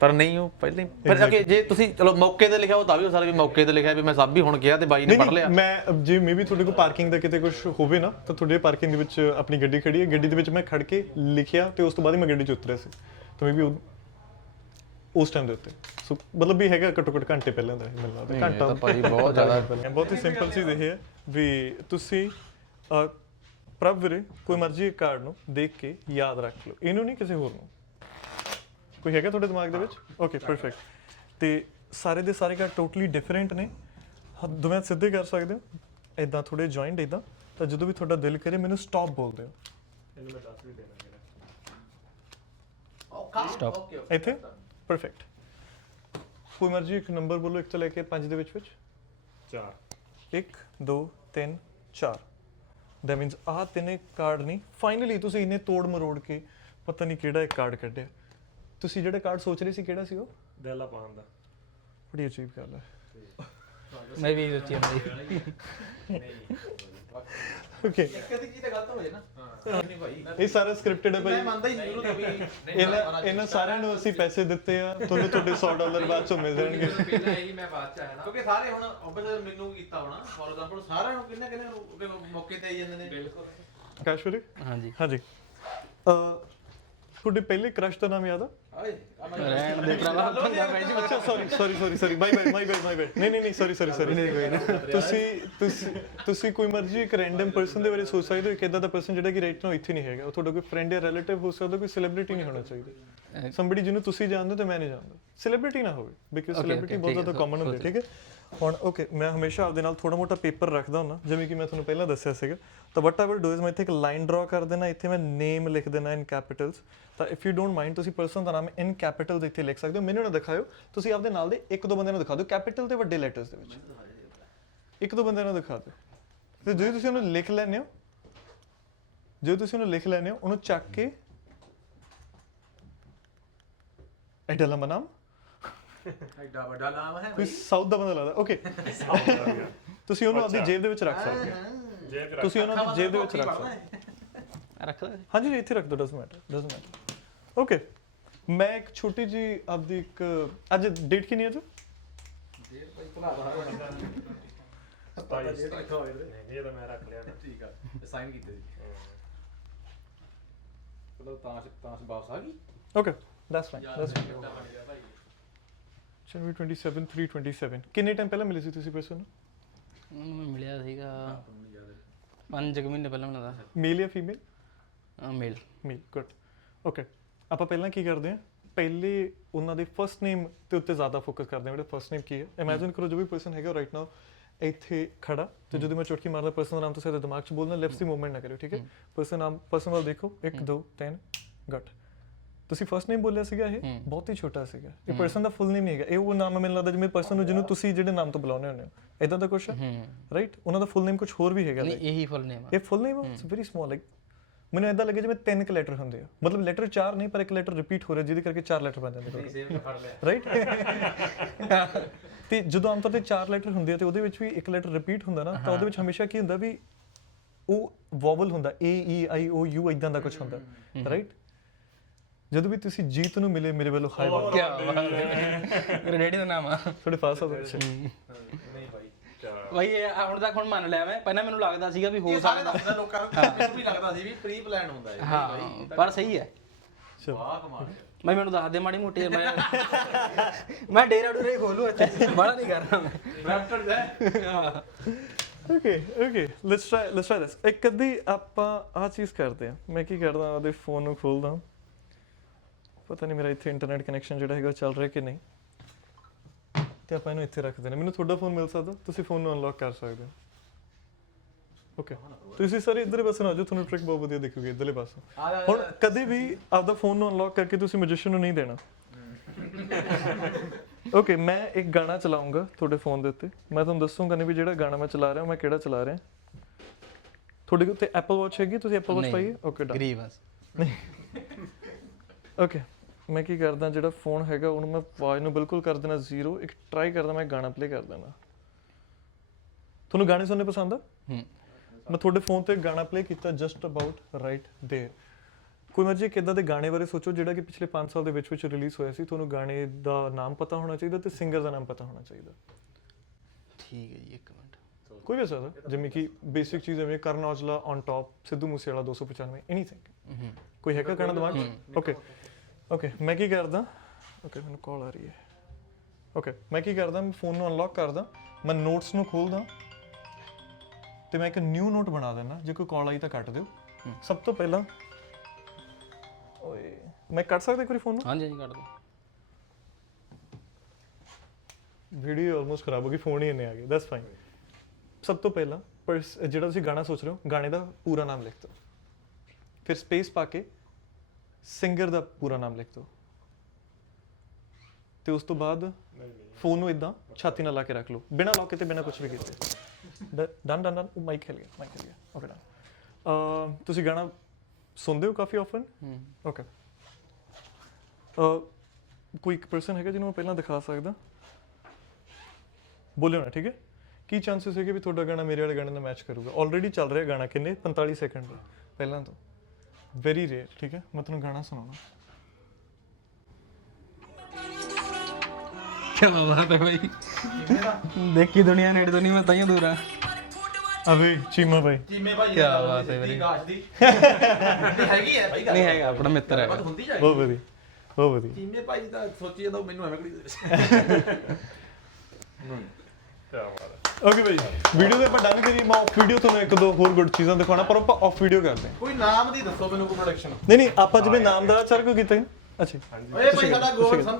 ਪਰ ਨਹੀਂ ਉਹ ਪਹਿਲਾਂ ਹੀ ਫਿਰ ਅੱਗੇ ਜੇ ਤੁਸੀਂ ਚਲੋ ਮੌਕੇ ਤੇ ਲਿਖਿਆ ਉਹ ਤਾਂ ਵੀ ਹੋ ਸਕਦਾ ਵੀ ਮੌਕੇ ਤੇ ਲਿਖਿਆ ਵੀ ਮੈਂ ਸਭ ਵੀ ਹੁਣ ਕਿਹਾ ਤੇ ਬਾਈ ਨੇ ਪੜ ਲਿਆ। ਨਹੀਂ ਮੈਂ ਜੇ ਮੇਬੀ ਤੁਹਾਡੇ ਕੋਲ ਪਾਰਕਿੰਗ ਦਾ ਕਿਤੇ ਕੁਝ ਹੋਵੇ ਨਾ ਤਾਂ ਤੁਹਾਡੇ ਪਾਰਕਿੰਗ ਦੇ ਵਿੱਚ ਆਪਣੀ ਗੱਡੀ ਖੜੀ ਹੈ। ਗੱਡੀ ਦੇ ਵਿੱਚ ਮੈਂ ਖੜ ਕੇ ਲਿਖਿਆ ਤੇ ਉਸ ਤੋਂ ਬਾਅਦ ਹੀ ਮੈਂ ਗੱਡੀ 'ਚ ਉਤਰਿਆ ਸੀ। ਤਾਂ ਮੇਬੀ ਉਸ ਟਾਈਮ ਦੇ ਉੱਤੇ। ਸੋ ਮਤਲਬ ਵੀ ਹੈਗਾ ਘੱਟੋ ਘੱਟ ਘੰਟੇ ਪਹਿਲਾਂ ਦਾ ਮੈਨੂੰ ਲੱਗਦਾ। ਘੰਟਾ ਤਾਂ ਭਾਜੀ ਬਹੁਤ ਜ਼ਿਆਦਾ ਬਹੁਤ ਹੀ ਸਿੰਪਲ ਚੀਜ਼ ਇਹ ਹੈ ਵੀ ਤੁਸੀਂ ਪ੍ਰਭ ਵੀਰੇ ਕੋਈ ਮਰਜ਼ੀ ਕਾਰਡ ਨੂੰ ਦੇਖ ਕੇ ਯਾਦ ਰੱਖ ਲਓ। ਇਹਨੂੰ ਨਹੀਂ ਕਿਸੇ ਹੋਰ ਨੂੰ। ਕੋਈ ਹੈਗਾ ਤੁਹਾਡੇ ਦਿਮਾਗ ਦੇ ਵਿੱਚ? ਓਕੇ ਪਰਫੈਕਟ ਤੇ ਸਾਰੇ ਦੇ ਸਾਰੇ ਕਾਰਡ ਟੋਟਲੀ ਡਿਫਰੈਂਟ ਨੇ। ਹ- ਦੋਵੇਂ ਹੱਥ ਸਿੱਧੇ ਕਰ ਸਕਦੇ ਹੋ? ਇਦਾਂ ਥੋੜੇ ਜੁਆਇੰਟ ਇਦਾਂ ਤਾਂ ਜਦੋਂ ਵੀ ਤੁਹਾਡਾ ਦਿਲ ਕਰੇ ਮੈਨੂੰ ਸਟਾਪ ਬੋਲ ਦਿਓ ਸਟਾਪ ਇੱਥੇ? ਪਰਫੈਕਟ ਕੋਈ ਮਰਜ਼ੀ ਇੱਕ ਨੰਬਰ ਬੋਲੋ ਇੱਕ ਤੋਂ ਲੈ ਕੇ 5 ਦੇ ਵਿੱਚ ਵਿੱਚ। 4 1 2 3 4 that means ਆਹ ਤਿੰਨੇ ਕਾਰਡ ਨਹੀਂ ਫਾਈਨਲੀ ਤੁਸੀਂ ਇਹਨੇ ਤੋੜ ਮਰੋੜ ਕੇ ਪਤਾ ਨਹੀਂ ਕਿਹੜਾ ਇੱਕ ਕਾਰਡ ਕੱਢਿਆ। ਤੁਸੀਂ ਜਿਹੜਾ ਕਾਰਡ ਸੋਚ ਰਹੇ ਸੀ ਕਿਹੜਾ ਸੀ ਉਹ? ਦੈਲਾ ਪਾਉਣ ਦਾ। ਬੜੀ ਅਚੀਵ ਗੱਲ ਹੈ। ਮੈਂ ਵੀ ਸੋਚੀ ਜਾਂਦੀ ਓਕੇ ਕਦੀ ਕੀ ਤਾਂ ਗਲਤ ਹੋ ਜਾਏ ਨਾ ਨਹੀਂ ਭਾਈ ਇਹ ਸਾਰਾ ਸਕ੍ਰਿਪਟਡ ਹੈ ਮੈਂ ਭਾਈ ਮੰਨਦਾ ਹੀ ਨਹੀਂ ਉਹਨੂੰ ਵੀ। ਇਹਨਾਂ ਇਹਨਾਂ ਸਾਰਿਆਂ ਨੂੰ ਅਸੀਂ ਪੈਸੇ ਦਿੱਤੇ ਆ। ਤੁਹਾਨੂੰ ਤੁਹਾਡੇ 100 ਡਾਲਰ ਬਾਅਦ ਚੋਂ ਮਿਲ ਜਾਣਗੇ। ਪਹਿਲਾਂ ਹੀ ਮੈਂ ਬਾਅਦ ਚ ਆਇਆ ਨਾ। ਕਿਉਂਕਿ ਸਾਰੇ ਹੁਣ ਆਬਵੀਅਸ ਮੈਨੂੰ ਕੀਤਾ ਹੋਣਾ। ਫੋਰ ਐਗਜ਼ਾਮਪਲ ਸਾਰਿਆਂ ਨੂੰ ਕਿੰਨੇ ਕਿੰਨੇ ਮੌਕੇ ਤੇ ਆਈ ਜਾਂਦੇ ਨੇ? ਬਿਲਕੁਲ। ਕਾਸ਼ਵਰੀ ਹਾਂਜੀ। ਹਾਂਜੀ। ਅ ਤੁਹਾਡੇ ਪਹਿਲੇ ਕ੍ਰਸ਼ ਦਾ ਨਾਮ ਯਾਦ ਆ? ਰਹਿਣ ਦੇ ਭਰਾਵਾ ਬੰਦਾ ਪੈ ਜੀ। ਅੱਛਾ sorry sorry sorry sorry my bad my bad my bad ਨਹੀਂ ਨਹੀਂ ਨਹੀਂ ਸੌਰੀ ਸੌਰੀ ਸੌਰੀ ਨਹੀਂ ਕੋਈ ਨਾ। ਤੁਸੀਂ ਤੁਸੀਂ ਤੁਸੀਂ ਕੋਈ ਮਰਜ਼ੀ ਇੱਕ ਰੈਂਡਮ ਪਰਸਨ ਦੇ ਬਾਰੇ ਸੋਚ ਸਕਦੇ ਹੋ ਇੱਕ ਇਦਾਂ ਦਾ ਪਰਸਨ ਜਿਹੜਾ ਕਿ ਰਾਈਟ ਨਾਓ ਇੱਥੇ ਨਹੀਂ ਹੈਗਾ। ਉਹ ਤੁਹਾਡਾ ਕੋਈ ਫਰੈਂਡ ਜਾਂ ਰਿਲੇਟਿਵ ਹੋ ਸਕਦਾ ਕੋਈ ਸੈਲੀਬ੍ਰਿਟੀ ਨਹੀਂ ਹੋਣਾ ਚਾਹੀਦਾ। ਸਮਬਡੀ ਜਿਹਨੂੰ ਤੁਸੀਂ ਜਾਣਦੇ ਹੋ ਤੇ ਮੈਂ ਨਹੀਂ ਜਾਣਦਾ। ਸੈਲੀਬ੍ਰਿਟੀ ਨਾ ਹੋਵੇ ਬਿਕਾਜ਼ ਸੈਲੀਬ੍ਰਿਟੀ ਬਹੁਤ ਜ਼ਿਆਦਾ ਕਾਮਨ ਹੁੰਦੀ ਠੀਕ ਹੈ? ਹੁਣ ਓਕੇ ਮੈਂ ਹਮੇਸ਼ਾ ਆਪਦੇ ਨਾਲ ਥੋੜਾ ਮੋਟਾ ਪੇਪਰ ਰੱਖਦਾ ਹੁੰਦਾ ਜਿਵੇਂ ਕਿ ਮੈਂ ਤੁਹਾਨੂੰ ਪਹਿਲਾਂ ਦੱਸਿਆ ਸੀਗਾ। ਤਾਂ what I will do is ਮੈਂ ਇੱਥੇ ਇੱਕ ਲਾਈਨ ਡਰਾ ਕਰ ਦੇਣਾ ਇੱਥੇ ਮੈਂ ਨੇਮ ਲਿਖ ਦੇਣਾ ਇਨ ਕੈਪੀਟਲਸ ਤਾਂ ਇਫ ਯੂ ਡੋਨਟ ਮਾਈਂਡ ਤੁਸੀਂ ਪਰਸਨ ਦਾ ਨਾਮ ਇਨ ਕੈਪੀਟਲਸ ਇੱਥੇ ਲਿਖ ਸਕਦੇ ਹੋ। ਮੈਨੂੰ ਨਾ ਦਿਖਾਇਓ ਤੁਸੀਂ ਆਪਦੇ ਨਾਲ ਦੇ ਇੱਕ ਦੋ ਬੰਦਿਆਂ ਨੂੰ ਦਿਖਾ ਦਿਓ ਕੈਪੀਟਲ ਤੇ ਵੱਡੇ ਲੈਟਰਸ ਦੇ ਵਿੱਚ। ਇੱਕ ਦੋ ਬੰਦਿਆਂ ਨੂੰ ਦਿਖਾ ਦਿਓ। ਤੇ ਜੇ ਤੁਸੀਂ ਉਹਨੂੰ ਲਿਖ ਲੈਂਦੇ ਹੋ ਜੇ ਤੁਸੀਂ ਉਹਨੂੰ ਲਿਖ ਲੈਂਦੇ ਹੋ ਉਹਨੂੰ ਚੱਕ ਕੇ ਐਡਾ ਲੰਮਾ ਨਾਮ ਐਡਾ ਵੱਡਾ ਨਾਮ ਹੈ ਕੋਈ ਸਾਊਥ ਦਾ ਬੰਦਾ ਲੱਗਦਾ। ਓਕੇ ਤੁਸੀਂ ਉਹਨੂੰ ਆਪਣੀ ਜੇਬ ਦੇ ਵਿੱਚ ਰੱਖ ਸਕਦੇ ਹੋ। ਜੇ ਤੇ ਤੁਸੀਂ ਉਹਨੂੰ ਆਪਣੀ ਜੇਬ ਦੇ ਵਿੱਚ ਰੱਖ ਸਕਦੇ ਹੋ। ਰੱਖ ਲੈ। ਹਾਂਜੀ ਜੀ ਇੱਥੇ ਰੱਖ ਦਿਓ doesn't matter doesn't matter okay ਮੈਂ ਇੱਕ ਛੋਟੀ ਜੀ ਆਪਦੀ ਇੱਕ ਅੱਜ ਡੇਟ ਕਿੰਨੀ ਹੈ ਜੀ ਨਹੀਂ ਇਹ ਤਾਂ ਮੈਂ ਰੱਖ ਲਿਆ ਨਾ। ਠੀਕ ਆ ਸਾਈਨ ਕੀਤੇ ਸੀ। ਚਲੋ ਤਾਂ ਤਾਂ ਵਾਪਸ ਆ ਗਈ। Okay that's fine that's fine ਜਨਵਰੀ 27 327 ਕਿੰਨੇ ਟਾਈਮ ਪਹਿਲਾਂ ਮਿਲੇ ਸੀ ਤੁਸੀਂ ਪਰਸਨ ਨੂੰ? ਉਹਨੂੰ ਮੈਂ ਮਿਲਿਆ ਸੀਗਾ। ਪੰਜ ਕੁ ਮਹੀਨੇ ਪਹਿਲਾਂ ਮਿਲਦਾ ਮੇਲ ਜਾਂ female male male good okay ਆਪਾਂ ਪਹਿਲਾਂ ਕੀ ਕਰਦੇ ਹਾਂ? ਪਹਿਲੇ ਉਹਨਾਂ ਦੇ ਫਰਸਟ ਨੇਮ ਤੇ ਉੱਤੇ ਜ਼ਿਆਦਾ ਫੋਕਸ ਕਰਦੇ ਹਾਂ। ਉਹਦਾ ਫਰਸਟ ਨੇਮ ਕੀ ਹੈ? ਇਮੇਜਿਨ ਕਰੋ ਜੋ ਵੀ ਪਰਸਨ ਹੈਗਾ ਰਾਈਟ ਨਾਓ ਇੱਥੇ ਖੜਾ ਤੇ ਜਦੋਂ ਮੈਂ ਚੁਟਕੀ ਮਾਰਦਾ ਪਰਸਨ ਦਾ ਨਾਮ ਤੁਸੀਂ ਦਿਮਾਗ 'ਚ ਬੋਲਣਾ ਲਿਪਸ ਦੀ ਮੂਵਮੈਂਟ ਨਾ ਕਰਿਓ ਠੀਕ ਹੈ? ਪਰਸਨ ਨਾਮ ਪਰਸਨ ਵੱਲ ਦੇਖੋ। 1 2 3 ਗੱਟ। ਤੁਸੀਂ ਫਰਸਟ ਨੇਮ ਬੋਲਿਆ ਸੀਗਾ ਇਹ? ਬਹੁਤ ਹੀ ਛੋਟਾ ਸੀਗਾ। ਇਹ ਪਰਸਨ ਦਾ ਫੁੱਲ ਨੇਮ ਨਹੀਂ ਹੈਗਾ। ਇਹ ਉਹ ਨਾਮ ਮੈਨੂੰ ਲੱਗਦਾ ਜਿਵੇਂ ਪਰਸਨ ਨੂੰ ਜਿਹਨੂੰ ਤੁਸੀਂ ਜਿਹੜੇ ਨਾਮ ਤੋਂ ਬੁਲਾਉਂਦੇ ਹੁੰਦੇ ਹੋ। ਇਦਾਂ ਦਾ ਕੁਝ ਰਾਈਟ ਉਹਨਾਂ ਦਾ ਫੁੱਲ ਨੇਮ ਕੁਝ ਹੋਰ ਵੀ ਹੈਗਾ ਨਹੀਂ ਇਹੀ ਫੁੱਲ ਨੇਮ ਇਹ full name it's very small like ਮੈਨੂੰ ਇਦਾਂ ਲੱਗੇ ਜਿਵੇਂ ਤਿੰਨ ਕੁ ਲੈਟਰ ਹੁੰਦੇ ਆ। ਮਤਲਬ ਲੈਟਰ ਚਾਰ ਨਹੀਂ ਪਰ ਇੱਕ ਲੈਟਰ ਰਿਪੀਟ ਹੋ ਰਿਹਾ ਜਿਹਦੇ ਕਰਕੇ ਚਾਰ ਲੈਟਰ ਬਣ ਜਾਂਦੇ ਲਿਆ। ਰਾਈਟ ਤੇ ਜਦੋਂ ਆਮ ਤੌਰ ਤੇ ਚਾਰ ਲੈਟਰ ਹੁੰਦੇ ਆ ਤੇ ਉਹਦੇ ਵਿੱਚ ਵੀ ਇੱਕ ਲੈਟਰ ਰਿਪੀਟ ਹੁੰਦਾ ਨਾ ਤਾਂ ਉਹਦੇ ਵਿੱਚ ਹਮੇਸ਼ਾ ਕੀ ਹੁੰਦਾ ਵੀ ਉਹ ਵੋਵਲ ਹੁੰਦਾ ਏ ਈ ਆਈ ਓ ਯੂ ਇਦਾਂ ਦਾ ਕੁਝ ਹੁੰਦਾ। ਰਾਈਟ ਜਦੋਂ ਵੀ ਤੁਸੀਂ ਜੀਤ ਨੂੰ ਮਿਲੇ ਮੇਰੇ ਵੱਲੋਂ ਹਾਈ ਬਾਤ ਕੀ ਮੇਰੇ ਡੈਡੀ ਦਾ ਨਾਮ ਆ। ਤੁਹਾਡੇ ਆ ਅੱਛਾ। ਨਹੀਂ ਭਾਈ ਭਾਈ ਇਹ ਹੁਣ ਤੱਕ ਹੁਣ ਮੰਨ ਲਿਆ ਮੈਂ। ਪਹਿਲਾਂ ਮੈਨੂੰ ਲੱਗਦਾ ਸੀਗਾ ਵੀ ਹੋ ਇਹ ਸਾਰੇ ਸਕਦਾ ਦੱਸਦਾ ਲੋਕਾਂ ਨੂੰ ਮੈਨੂੰ ਵੀ ਲੱਗਦਾ ਸੀ ਵੀ ਪ੍ਰੀ ਪਲਾਨ ਹੁੰਦਾ ਹੈ ਹਾਂ ਪਰ ਸਹੀ ਹੈ। ਵਾਹ ਕਮਾਲ। ਮੈਂ ਮੈਨੂੰ ਦੱਸ ਦੇ ਮਾੜੀ ਮੋਟੀ ਮੈਂ ਮੈਂ ਡੇਰਾ ਡੂਰੇ ਖੋਲੂ ਇੱਥੇ। ਬੜਾ ਨਹੀਂ ਕਰਨਾ ਮੈਂ। ਬ੍ਰੈਂਟਨ ਹੈ। Okay okay let's try let's try this ਇੱਕ ਅੱਧੀ ਆਪਾਂ ਆਹ ਚੀਜ਼ ਕਰਦੇ ਆ ਮੈਂ ਕੀ ਕਰਦਾ ਉਹਦੇ ਫੋਨ ਨੂੰ ਖੋਲਦਾ ਪਤਾ ਨਹੀਂ ਮੇਰਾ ਇੱਥੇ ਇੰਟਰਨੈਟ ਕਨੈਕਸ਼ਨ ਜਿਹੜਾ ਹੈਗਾ ਚੱਲ ਰਿਹਾ ਕਿ ਨਹੀਂ। ਤੇ ਆਪਾਂ ਇਹਨੂੰ ਇੱਥੇ ਰੱਖ ਦੇਣਾ। ਮੈਨੂੰ ਤੁਹਾਡਾ ਫੋਨ ਮਿਲ ਸਕਦਾ? ਤੁਸੀਂ ਫੋਨ ਨੂੰ ਅਨਲੌਕ ਕਰ ਸਕਦੇ ਹੋ। ਓਕੇ ਤੁਸੀਂ ਸਾਰੇ ਇਧਰਲੇ ਪਾਸੇ ਨਾ ਤੁਹਾਨੂੰ ਟ੍ਰਿਕ ਬਹੁਤ ਵਧੀਆ ਦਿਖੂਗੀ ਇਧਰਲੇ ਪਾਸੇ। ਹੁਣ ਕਦੇ ਵੀ ਆਪਦਾ ਫੋਨ ਨੂੰ ਅਨਲੌਕ ਕਰਕੇ ਤੁਸੀਂ ਮੈਜੀਸ਼ੀਅਨ ਨੂੰ ਨਹੀਂ ਦੇਣਾ। ਓਕੇ ਮੈਂ ਇੱਕ ਗਾਣਾ ਚਲਾਉਂਗਾ ਤੁਹਾਡੇ ਫੋਨ ਦੇ ਉੱਤੇ। ਮੈਂ ਤੁਹਾਨੂੰ ਦੱਸੂਗਾ ਨਹੀਂ ਵੀ ਜਿਹੜਾ ਗਾਣਾ ਮੈਂ ਚਲਾ ਰਿਹਾ ਮੈਂ ਕਿਹੜਾ ਚਲਾ ਰਿਹਾ। ਤੁਹਾਡੇ ਉੱਤੇ ਐਪਲ ਵਾਚ ਹੈਗੀ? ਤੁਸੀਂ ਐਪਲ ਵਾਚ। ਪਾਈਏ? ਓਕੇ ਡਨ ਗਰੀਬ ਬਸ ਨਹੀਂ ਓਕੇ ਮੈਂ ਕੀ ਕਰਦਾ ਜਿਹੜਾ ਫੋਨ ਹੈਗਾ ਉਹਨੂੰ ਮੈਂ ਆਵਾਜ਼ ਨੂੰ ਬਿਲਕੁਲ ਕਰ ਦੇਣਾ ਜ਼ੀਰੋ ਇੱਕ ਟਰਾਈ ਕਰਦਾ ਮੈਂ ਗਾਣਾ ਪਲੇ ਕਰ ਦੇਣਾ ਤੁਹਾਨੂੰ ਗਾਣੇ ਸੁਣਨੇ ਪਸੰਦ ਆ ਹੂੰ ਮੈਂ ਤੁਹਾਡੇ ਫੋਨ ਤੇ ਗਾਣਾ ਪਲੇ ਕੀਤਾ ਜਸਟ ਅਬਾਊਟ ਰਾਈਟ देयर ਕੋਈ ਮਰਜੀ ਕਿੱਦਾਂ ਦੇ ਗਾਣੇ ਬਾਰੇ ਸੋਚੋ ਜਿਹੜਾ ਕਿ ਪਿਛਲੇ 5 ਸਾਲ ਦੇ ਵਿੱਚ ਵਿੱਚ ਰਿਲੀਜ਼ ਹੋਇਆ ਸੀ ਤੁਹਾਨੂੰ ਗਾਣੇ ਦਾ ਨਾਮ ਪਤਾ ਹੋਣਾ ਚਾਹੀਦਾ ਤੇ ਸਿੰਗਰ ਦਾ ਨਾਮ ਪਤਾ ਹੋਣਾ ਚਾਹੀਦਾ ਠੀਕ ਹੈ ਜੀ ਇੱਕ ਮਿੰਟ ਕੋਈ ਵੀ ਹੋ ਸਕਦਾ ਜਿਵੇਂ ਕਿ ਬੇਸਿਕ ਚੀਜ਼ ਜਿਵੇਂ Karan Aujla on top Sidhu Moosewala 295 anything ਹੂੰ ਕੋਈ ਹੈਗਾ ਗਾਣਾ ਦਿਮਾਗ 'ਚ ਓਕੇ ਓਕੇ ਮੈਂ ਕੀ ਕਰਦਾ? ਓਕੇ ਮੈਨੂੰ ਕਾਲ ਆ ਰਹੀ ਹੈ। ਓਕੇ ਮੈਂ ਕੀ ਕਰਦਾ? ਮੈਂ ਫੋਨ ਨੂੰ ਅਨਲੌਕ ਕਰਦਾ ਮੈਂ ਨੋਟਸ ਨੂੰ ਖੋਲਦਾ ਤੇ ਮੈਂ ਇੱਕ ਨਿਊ ਨੋਟ ਬਣਾ ਦਿੰਦਾ। ਜੇ ਕੋਈ ਕਾਲ ਆਈ ਤਾਂ ਕੱਟ ਦਿਓ। ਸਭ ਤੋਂ ਪਹਿਲਾਂ ਓਏ ਮੈਂ ਕੱਟ ਸਕਦਾ ਵਾਰੀ ਫੋਨ ਨੂੰ? ਹਾਂਜੀ ਹਾਂਜੀ ਕੱਢ ਦੋ ਵੀਡੀਓ ਆਲਮੋਸਟ ਖਰਾਬ ਹੋ ਗਈ ਫੋਨ ਹੀ ਇੰਨੇ ਆ ਗਏ ਦੈਟਸ ਫਾਈਨ ਸਭ ਤੋਂ ਪਹਿਲਾਂ ਪਰਸ ਜਿਹੜਾ ਤੁਸੀਂ ਗਾਣਾ ਸੋਚ ਰਹੇ ਹੋ ਗਾਣੇ ਦਾ ਪੂਰਾ ਨਾਮ ਲਿਖ ਦਿਓ। ਫਿਰ ਸਪੇਸ ਪਾ ਕੇ ਸਿੰਗਰ ਦਾ ਪੂਰਾ ਨਾਮ ਲਿਖ ਦਿਓ। ਤੇ ਉਸ ਤੋਂ ਬਾਅਦ ਫੋਨ ਨੂੰ ਇਦਾਂ ਛਾਤੀ ਨਾਲ ਲਾ ਕੇ ਰੱਖ ਲਓ। ਬਿਨਾਂ ਲੌਕ ਕੀਤੇ ਬਿਨਾਂ ਕੁਝ ਵੀ ਕੀਤੇ। ਡਨ ਡਨ ਡਨ ਮਾਈਕ ਖੇਲ ਗਿਆ ਮਾਈਕ ਖੇਲ ਗਿਆ ਓਕੇ ਡਨ ਤੁਸੀਂ ਗਾਣਾ ਸੁਣਦੇ ਹੋ ਕਾਫੀ ਆਫਨ ਓਕੇ ਕੋਈ ਇੱਕ ਪਰਸਨ ਹੈਗਾ ਜਿਹਨੂੰ ਮੈਂ ਪਹਿਲਾਂ ਦਿਖਾ ਸਕਦਾ? ਬੋਲਿਓ ਨਾ ਠੀਕ ਹੈ? ਕੀ ਚਾਂਸਸ ਹੈ ਕਿ ਵੀ ਤੁਹਾਡਾ ਗਾਣਾ ਮੇਰੇ ਵਾਲੇ ਗਾਣੇ ਨਾਲ ਮੈਚ ਕਰੂਗਾ? ਆਲਰੇਡੀ ਚੱਲ ਰਿਹਾ ਗਾਣਾ ਕਿੰਨੇ? 45 ਸੈਕਿੰਡ ਦਾ। ਪਹਿਲਾਂ ਤੋਂ। ਵੈਰੀ ਰੇਅਰ ਠੀਕ ਹੈ ਮੈਂ ਤੁਹਾਨੂੰ ਗਾਣਾ ਸੁਣਾਉਣਾ ਕੀ ਬਾਤ ਹੈ ਭਾਈ ਦੇਖੀ ਦੁਨੀਆ ਨੇੜੇ ਤੋਂ ਨਹੀਂ ਮੈਂ ਦੂਰ ਆ ਅਵੇ ਚੀਮਾ ਭਾਈ ਚੀਮੇ ਭਾਈ ਕਿਆ ਬਾਤ ਹੈ ਵੀਰੇ। ਗਾਸ਼ ਦੀ ਨਹੀਂ ਹੈਗੀ ਹੈ ਭਾਈ ਨਹੀਂ ਹੈਗਾ ਆਪਣਾ ਮਿੱਤਰ ਬਾਤ ਜਾਏਗੀ ਬਹੁਤ ਵਧੀਆ ਬਹੁਤ ਵਧੀਆ ਚੀਮੇ ਭਾਈ ਦਾ ਸੋਚੀ ਜਾਂਦਾ ਮੈਨੂੰ ਐਵੇਂ ਕਰੀ ਓਕੇ ਭਾਈ ਵੀਡੀਓ ਦੇ ਆਪਾਂ ਡਨ ਕਰੀ ਮੈਂ ਆਫ ਵੀਡੀਓ ਤੁਹਾਨੂੰ ਇੱਕ ਦੋ ਹੋਰ ਗੁੱਡ ਚੀਜ਼ਾਂ ਦਿਖਾਉਣਾ ਪਰ ਆਪਾਂ ਆਫ ਵੀਡੀਓ ਕਰਦੇ ਹਾਂ। ਕੋਈ ਨਾਮ ਦੀ ਦੱਸੋ ਮੈਨੂੰ ਕੋਈ ਪ੍ਰੋਡਕਸ਼ਨ ਨਹੀਂ ਨਹੀਂ ਆਪਾਂ ਜਿਵੇਂ ਨਾਮ ਦਾ ਕਿਉਂ ਕੀਤਾ ਹੈ? ਅੱਛਾ ਓਏ ਭਾਈ ਸਾਡਾ ਗੋਲ